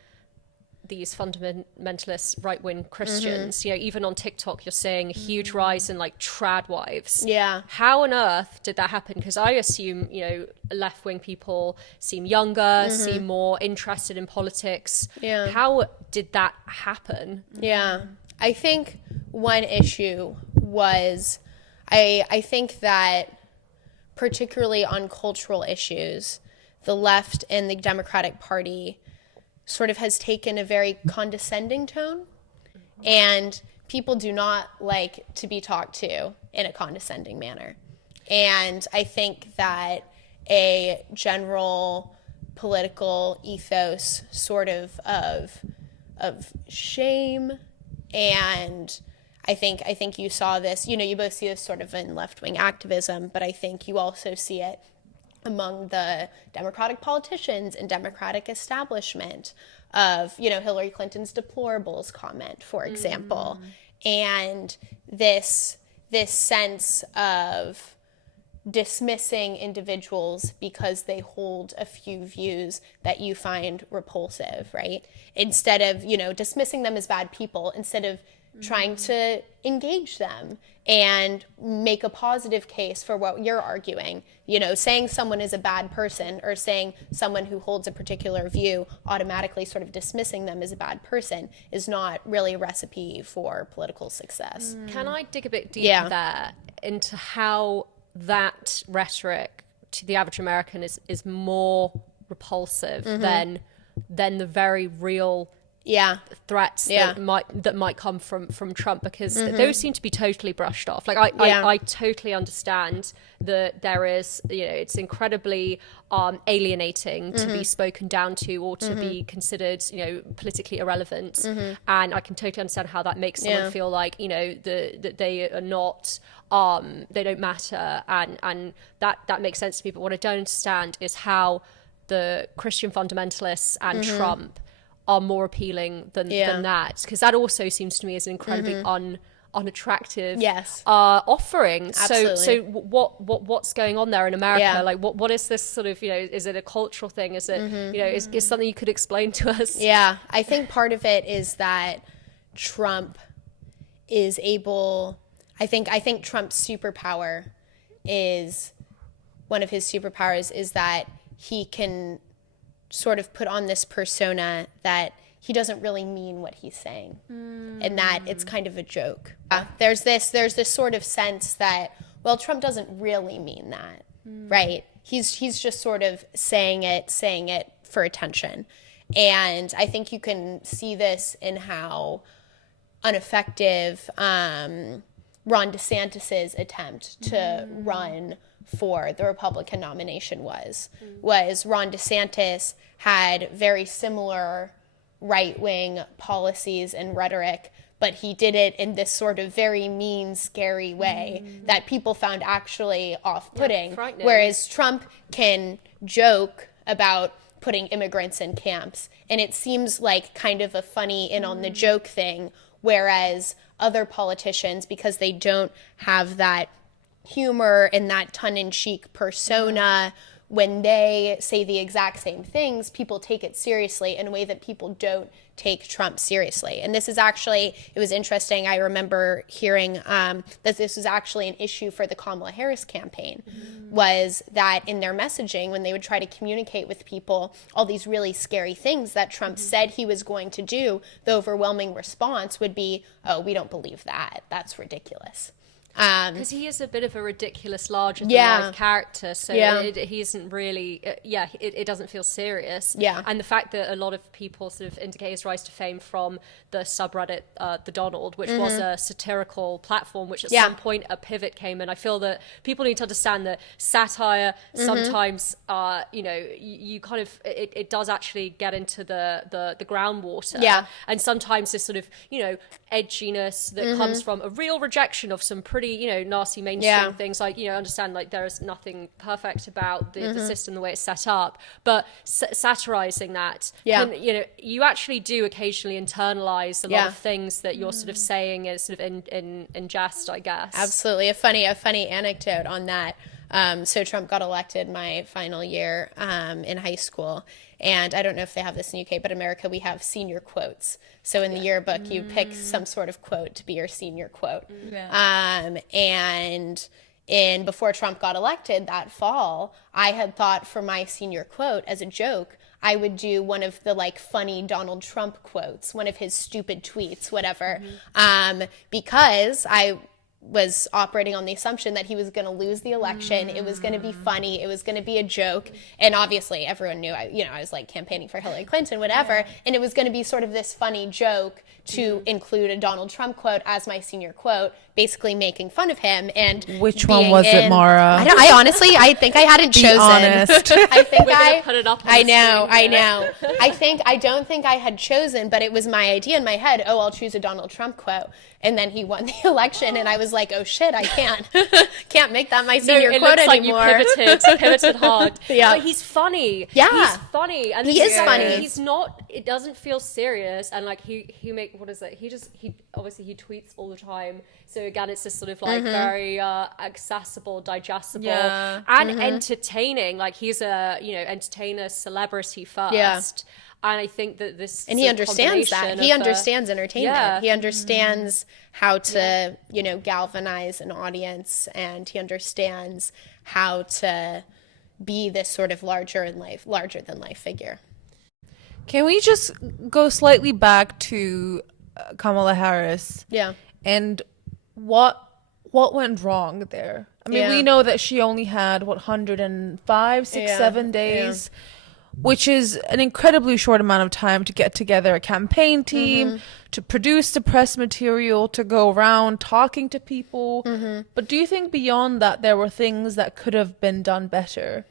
these fundamentalist right wing Christians? You know, even on TikTok, you're seeing a huge rise in like trad wives. Yeah. How on earth did that happen? Because I assume, you know, left wing people seem younger, seem more interested in politics. Yeah. How did that happen? Yeah. I think one issue was, I think that particularly on cultural issues, the left and the Democratic Party sort of has taken a very condescending tone, and people do not like to be talked to in a condescending manner. And I think that a general political ethos sort of shame, and I think you saw this, you know, you both see this sort of in left-wing activism, but I think you also see it among the Democratic politicians and Democratic establishment of, you know, Hillary Clinton's deplorables comment, for example. And this sense of dismissing individuals because they hold a few views that you find repulsive, right? Instead of, you know, dismissing them as bad people, instead of trying to engage them and make a positive case for what you're arguing. You know, saying someone is a bad person or saying someone who holds a particular view, automatically sort of dismissing them as a bad person, is not really a recipe for political success. Can I dig a bit deeper there into how that rhetoric to the average American is more repulsive than the very real threats that might come from Trump, because those seem to be totally brushed off. Like I totally understand that there is, you know, it's incredibly alienating to be spoken down to or to be considered, you know, politically irrelevant, and I can totally understand how that makes someone feel like, you know, that they are not, they don't matter, and that makes sense to me. But what I don't understand is how the Christian fundamentalists and Trump are more appealing than that, because that also seems to me as an incredibly unattractive offering. Absolutely. So what's going on there in America? Like what is this sort of, you know, is it a cultural thing? Is it you know, is something you could explain to us? Yeah, I think part of it is that Trump is able. I think Trump's superpower is, one of his superpowers is that he can sort of put on this persona that he doesn't really mean what he's saying, and that it's kind of a joke. There's this sort of sense that, well, Trump doesn't really mean that, right? He's just sort of saying it for attention. And I think you can see this in how ineffective Ron DeSantis's attempt to run for the Republican nomination was Ron DeSantis had very similar right-wing policies and rhetoric, but he did it in this sort of very mean, scary way that people found actually off-putting. Whereas Trump can joke about putting immigrants in camps, and it seems like kind of a funny in-on-the-joke thing, whereas other politicians, because they don't have that humor and that tongue-in-cheek persona, when they say the exact same things, people take it seriously in a way that people don't take Trump seriously. And this is actually, it was interesting, I remember hearing that this was actually an issue for the Kamala Harris campaign, was that in their messaging, when they would try to communicate with people all these really scary things that Trump said he was going to do, the overwhelming response would be, oh, we don't believe that. That's ridiculous. Because he is a bit of a ridiculous, larger-than-life character, so he isn't really, it doesn't feel serious. Yeah. And the fact that a lot of people sort of indicate his rise to fame from the subreddit, The Donald, which was a satirical platform, which at some point a pivot came in. I feel that people need to understand that satire sometimes, you kind of, it does actually get into the groundwater. Yeah. And sometimes this sort of, edginess that comes from a real rejection of some pretty, nasty mainstream things. Like, understand like there is nothing perfect about the system, the way it's set up, but satirizing that, you actually do occasionally internalize a lot of things that you're sort of saying is sort of in jest, I guess. Absolutely. A funny anecdote on that. So Trump got elected my final year in high school. And I don't know if they have this in the UK, but America, we have senior quotes. So in the yearbook, you pick some sort of quote to be your senior quote. And before Trump got elected that fall, I had thought for my senior quote, as a joke, I would do one of the like funny Donald Trump quotes, one of his stupid tweets, whatever, because I was operating on the assumption that he was going to lose the election. It was going to be funny. It was going to be a joke. And obviously everyone knew, I was like campaigning for Hillary Clinton, whatever. And it was going to be sort of this funny joke to include a Donald Trump quote as my senior quote, basically making fun of him. And which one was it, Mara? I honestly, I think I hadn't chosen. Honest. I think We're gonna put it up on I the know. screen. I don't think I had chosen, but it was my idea in my head. Oh, I'll choose a Donald Trump quote. And then he won the election, and I was like, "Oh shit, I can't make that my senior it quote looks anymore." Like you pivoted hard. Yeah. But he's funny. Yeah. He's funny, and He is funny. He's not. It doesn't feel serious, and like he what is it? He obviously he tweets all the time. So again, it's just sort of like very accessible, digestible, and entertaining. Like he's a entertainer, celebrity first. Yeah. And I think that this And he understands that. He understands entertainment. Yeah. He understands how to, galvanize an audience, and he understands how to be this sort of larger than life figure. Can we just go slightly back to Kamala Harris? Yeah. And what went wrong there? I mean, we know that she only had 105, 7 days. Which is an incredibly short amount of time to get together a campaign team, to produce the press material, to go around talking to people. But do you think beyond that there were things that could have been done better?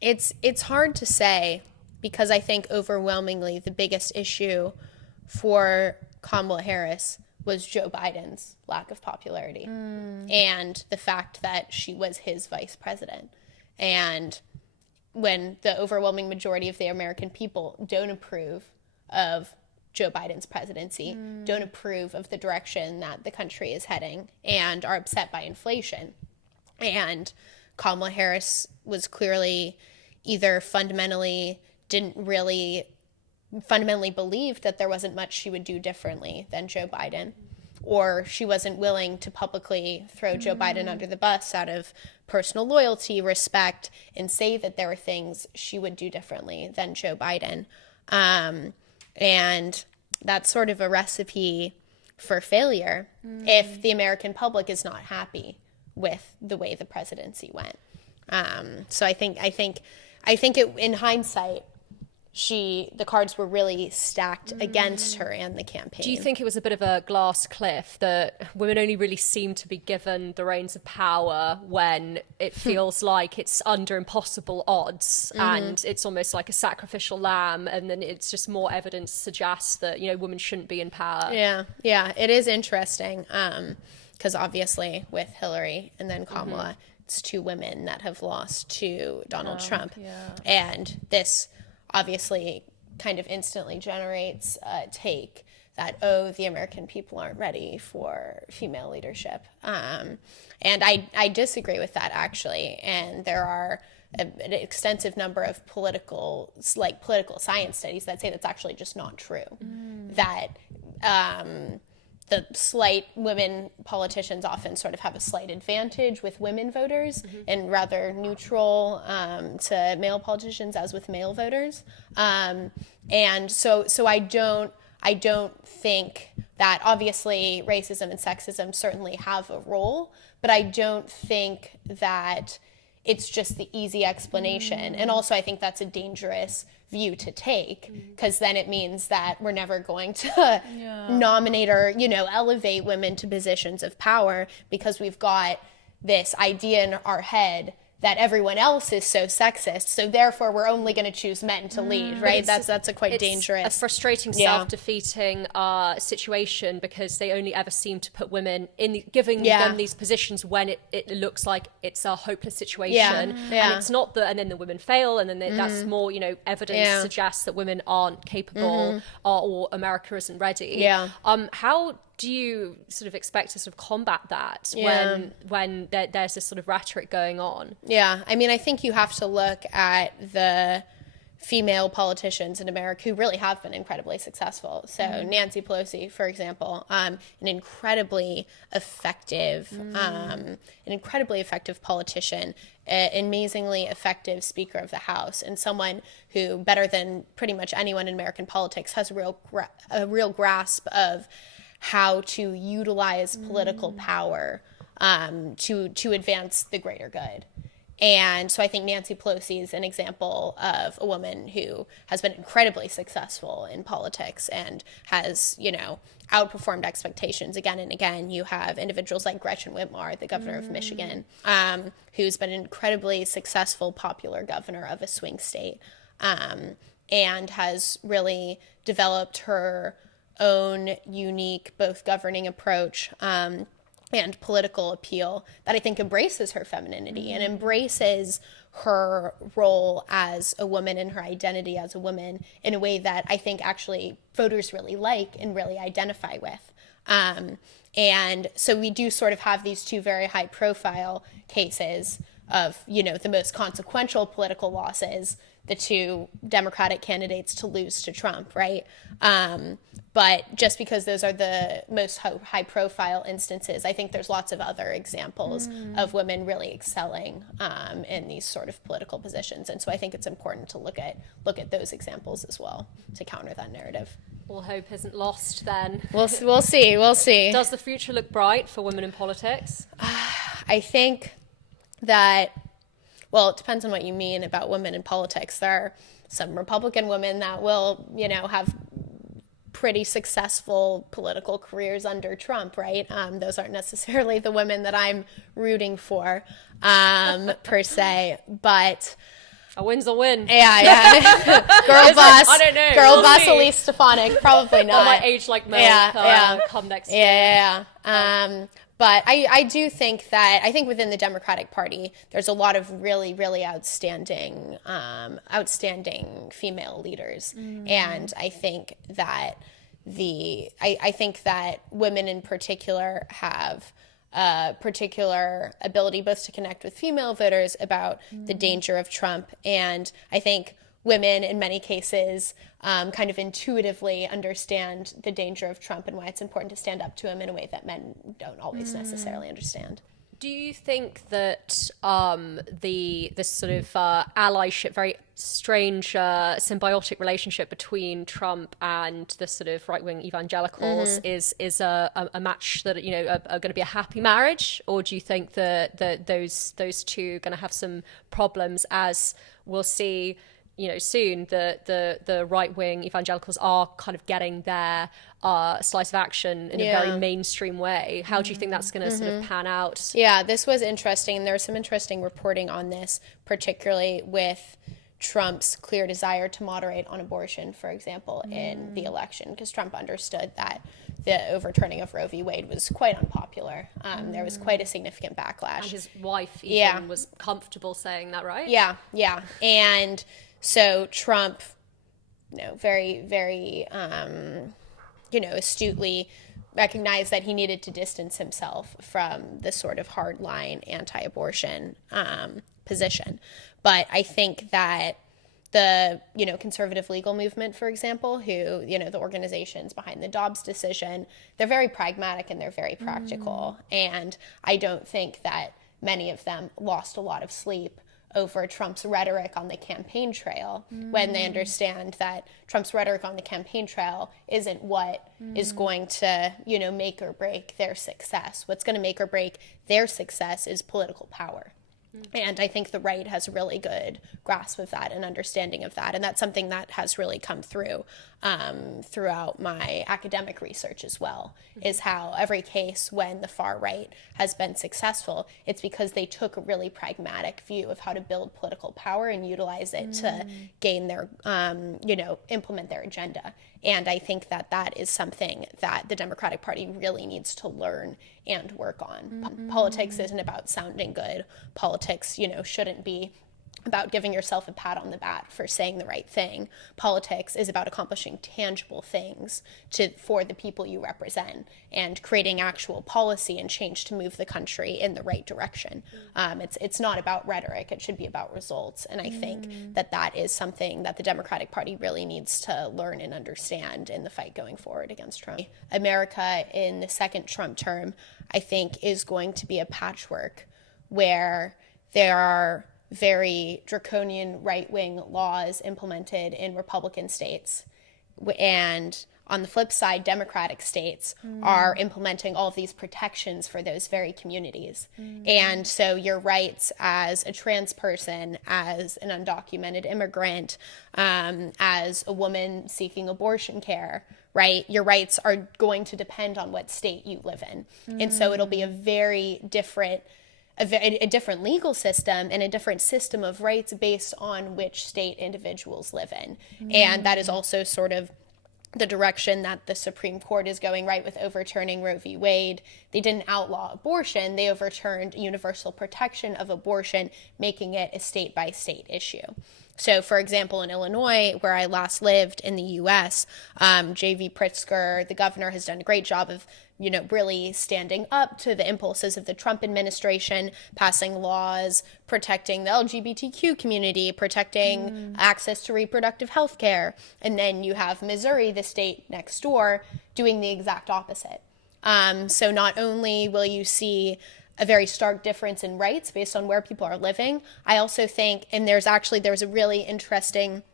It's hard to say, because I think overwhelmingly the biggest issue for Kamala Harris was Joe Biden's lack of popularity and the fact that she was his vice president. And when the overwhelming majority of the American people don't approve of Joe Biden's presidency, don't approve of the direction that the country is heading, and are upset by inflation. And Kamala Harris was clearly either fundamentally believed that there wasn't much she would do differently than Joe Biden, or she wasn't willing to publicly throw Joe Biden under the bus out of personal loyalty, respect, and say that there were things she would do differently than Joe Biden. And that's sort of a recipe for failure if the American public is not happy with the way the presidency went. So I think in hindsight, the cards were really stacked against her and the campaign. Do you think it was a bit of a glass cliff that women only really seem to be given the reins of power when it feels like it's under impossible odds and it's almost like a sacrificial lamb, and then it's just more evidence suggests that, women shouldn't be in power? Yeah, it is interesting because obviously with Hillary and then Kamala, it's two women that have lost to Donald Trump. And this obviously kind of instantly generates a take that, the American people aren't ready for female leadership. And I disagree with that, actually. And there are an extensive number of political science studies that say that's actually just not true. That the slight women politicians often sort of have a slight advantage with women voters and rather neutral to male politicians as with male voters. And so I I don't think that, obviously racism and sexism certainly have a role, but I don't think that it's just the easy explanation. And also I think that's a dangerous view to take, because then it means that we're never going to nominate or, elevate women to positions of power, because we've got this idea in our head that everyone else is so sexist, so therefore we're only going to choose men to lead, right? That's a quite dangerous. It's a frustrating, self-defeating situation, because they only ever seem to put women in, giving them these positions when it looks like it's a hopeless situation. And it's not that, and then the women fail, and then that's more, evidence suggests that women aren't capable, or America isn't ready. How do you sort of expect to sort of combat that when there's this sort of rhetoric going on? I mean, I think you have to look at the female politicians in America who really have been incredibly successful. So Nancy Pelosi, for example, an incredibly effective politician, an amazingly effective Speaker of the House, and someone who, better than pretty much anyone in American politics, has a real grasp of how to utilize political power to advance the greater good. And so I think Nancy Pelosi is an example of a woman who has been incredibly successful in politics and has, outperformed expectations again and again. You have individuals like Gretchen Whitmer, the governor of Michigan, who's been an incredibly successful, popular governor of a swing state, and has really developed her own unique both governing approach and political appeal that I think embraces her femininity and embraces her role as a woman and her identity as a woman in a way that I think actually voters really like and really identify with. And so we do sort of have these two very high profile cases of, the most consequential political losses, the two Democratic candidates to lose to Trump, right? But just because those are the most high-profile instances, I think there's lots of other examples of women really excelling in these sort of political positions, and so I think it's important to look at those examples as well to counter that narrative. All hope isn't lost, then. We'll see. Does the future look bright for women in politics? I think that. Well, it depends on what you mean about women in politics. There are some Republican women that will, have pretty successful political careers under Trump, right? Those aren't necessarily the women that I'm rooting for, per se, but... A win's a win. Yeah. Girl boss. I don't know. Girl boss Elise Stefanik, probably not. On my age like Mel, come next year. But I do think that, within the Democratic Party, there's a lot of really, really outstanding female leaders. And I think that women in particular have a particular ability both to connect with female voters about the danger of Trump. And I think women in many cases kind of intuitively understand the danger of Trump and why it's important to stand up to him in a way that men don't always necessarily understand. Do you think that this sort of allyship, very strange symbiotic relationship between Trump and the sort of right-wing evangelicals is a match that are going to be a happy marriage, or do you think that those two are going to have some problems, as we'll see soon the right-wing evangelicals are kind of getting their slice of action in a very mainstream way? How do you think that's going to sort of pan out? Yeah, this was interesting. There was some interesting reporting on this, particularly with Trump's clear desire to moderate on abortion, for example, in the election, because Trump understood that the overturning of Roe v. Wade was quite unpopular. There was quite a significant backlash. And his wife even was comfortable saying that, right? Yeah. And so Trump, very, very, astutely recognized that he needed to distance himself from the sort of hardline anti-abortion position. But I think that the, conservative legal movement, for example, who, the organizations behind the Dobbs decision, they're very pragmatic and they're very practical. And I don't think that many of them lost a lot of sleep over Trump's rhetoric on the campaign trail when they understand that Trump's rhetoric on the campaign trail isn't what is going to, make or break their success. What's going to make or break their success is political power. And I think the right has a really good grasp of that and understanding of that. And that's something that has really come through throughout my academic research as well, is how every case when the far right has been successful, it's because they took a really pragmatic view of how to build political power and utilize it to gain their, implement their agenda. And I think that that is something that the Democratic Party really needs to learn and work on. Politics isn't about sounding good. Politics, shouldn't be about giving yourself a pat on the back for saying the right thing. Politics is about accomplishing tangible things for the people you represent and creating actual policy and change to move the country in the right direction. It's not about rhetoric. It should be about results. And I think that is something that the Democratic Party really needs to learn and understand in the fight going forward against Trump. America in the second Trump term, I think, is going to be a patchwork where there are very draconian right-wing laws implemented in Republican states. And on the flip side, Democratic states are implementing all of these protections for those very communities. And so your rights as a trans person, as an undocumented immigrant, as a woman seeking abortion care, right? Your rights are going to depend on what state you live in. And so it'll be a very different a different legal system and a different system of rights based on which state individuals live in. And that is also sort of the direction that the Supreme Court is going, right, with overturning Roe v. Wade. They didn't outlaw abortion. They overturned universal protection of abortion, making it a state-by-state issue. So, for example, in Illinois, where I last lived in the U.S., J.V. Pritzker, the governor, has done a great job of really standing up to the impulses of the Trump administration, passing laws, protecting the LGBTQ community, protecting access to reproductive health care. And then you have Missouri, the state next door, doing the exact opposite. So not only will you see a very stark difference in rights based on where people are living, I also think, and there's a really interesting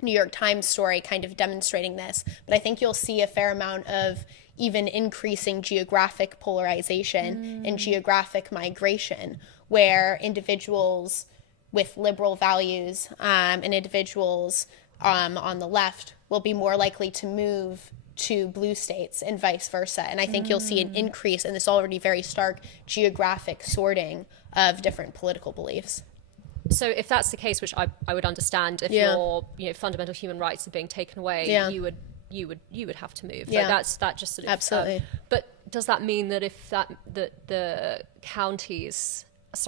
New York Times story kind of demonstrating this, but I think you'll see a fair amount of even increasing geographic polarization and geographic migration, where individuals with liberal values and individuals on the left will be more likely to move to blue states and vice versa. And I think you'll see an increase in this already very stark geographic sorting of different political beliefs. So if that's the case, which I would understand, if your fundamental human rights are being taken away, you would have to move. Yeah. So that just sort of absolutely. But does that mean that if that the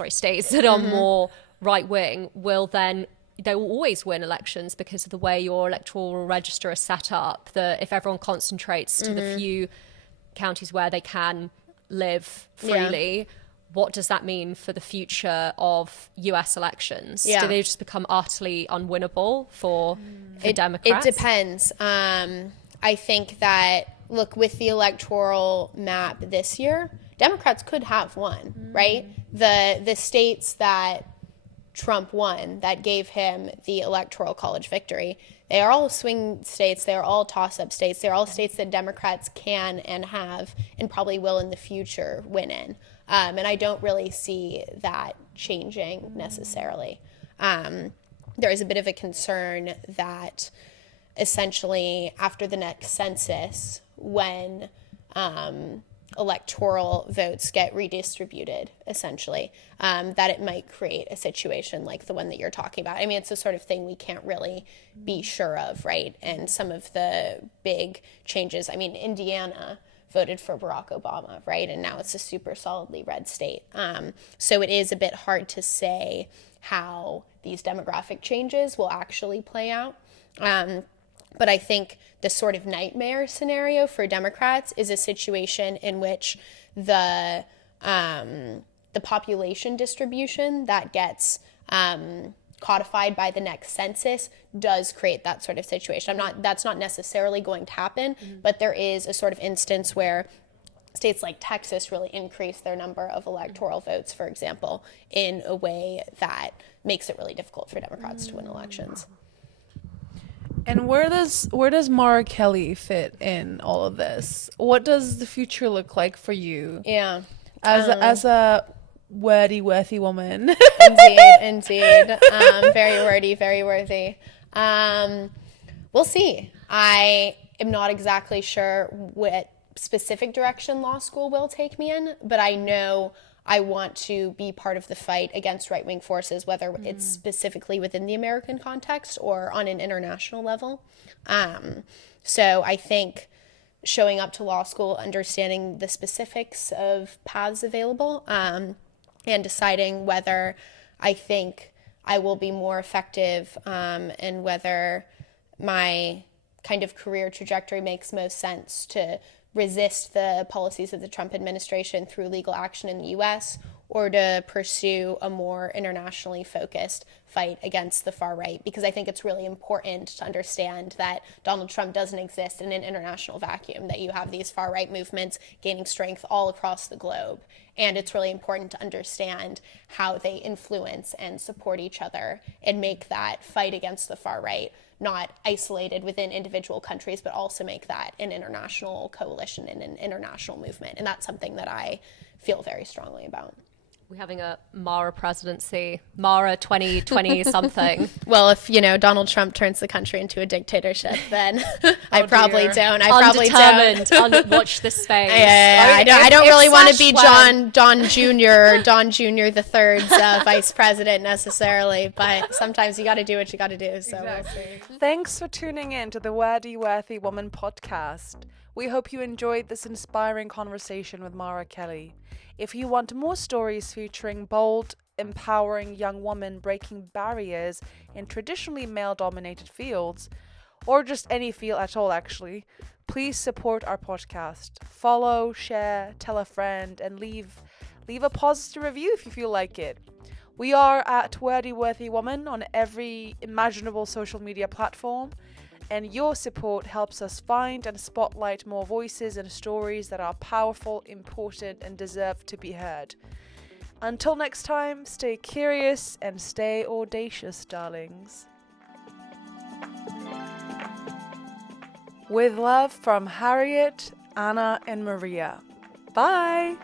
states that are more right wing will then they will always win elections because of the way your electoral register is set up? That if everyone concentrates to the few counties where they can live freely, what does that mean for the future of US elections? Do they just become utterly unwinnable for Democrats? It depends. I think that, look, with the electoral map this year, Democrats could have won, right? The states that Trump won that gave him the electoral college victory, they are all swing states. They are all toss-up states. They're all states that Democrats can and have and probably will in the future win in. And I don't really see that changing necessarily. There is a bit of a concern that essentially after the next census, when electoral votes get redistributed, essentially, that it might create a situation like the one that you're talking about. I mean, it's the sort of thing we can't really be sure of, right? And some of the big changes, I mean, Indiana voted for Barack Obama, right? And now it's a super solidly red state. So it is a bit hard to say how these demographic changes will actually play out. But I think the sort of nightmare scenario for Democrats is a situation in which the population distribution that gets codified by the next census does create that sort of situation. That's not necessarily going to happen, but there is a sort of instance where states like Texas really increase their number of electoral votes, for example, in a way that makes it really difficult for Democrats to win elections. And where does Mara Kelly fit in all of this? What does the future look like for you? Yeah. As a wordy, worthy woman. Indeed. Very wordy, very worthy. We'll see. I am not exactly sure what specific direction law school will take me in, but I know I want to be part of the fight against right-wing forces, whether it's specifically within the American context or on an international level. So I think showing up to law school, understanding the specifics of paths available, and deciding whether I think I will be more effective, and whether my kind of career trajectory makes most sense to resist the policies of the Trump administration through legal action in the U.S. or to pursue a more internationally focused fight against the far right, because I think it's really important to understand that Donald Trump doesn't exist in an international vacuum, that you have these far right movements gaining strength all across the globe. And it's really important to understand how they influence and support each other and make that fight against the far right not isolated within individual countries, but also make that an international coalition and an international movement. And that's something that I feel very strongly about. We're having a Mara presidency, Mara 2020 something. Well, if, Donald Trump turns the country into a dictatorship, then I probably dear. don't. Undetermined. Watch this space. I don't really want to be Don Jr. the Third's vice president necessarily, but sometimes you got to do what you got to do. So Exactly. Thanks for tuning in to the Wordy Worthy Woman podcast. We hope you enjoyed this inspiring conversation with Mara Kelly. If you want more stories featuring bold, empowering young women breaking barriers in traditionally male-dominated fields, or just any field at all actually, please support our podcast. Follow, share, tell a friend, and leave a positive review if you feel like it. We are at Wordy Worthy Woman on every imaginable social media platform, and your support helps us find and spotlight more voices and stories that are powerful, important, and deserve to be heard. Until next time, stay curious and stay audacious, darlings. With love from Harriet, Anna, and Maria. Bye!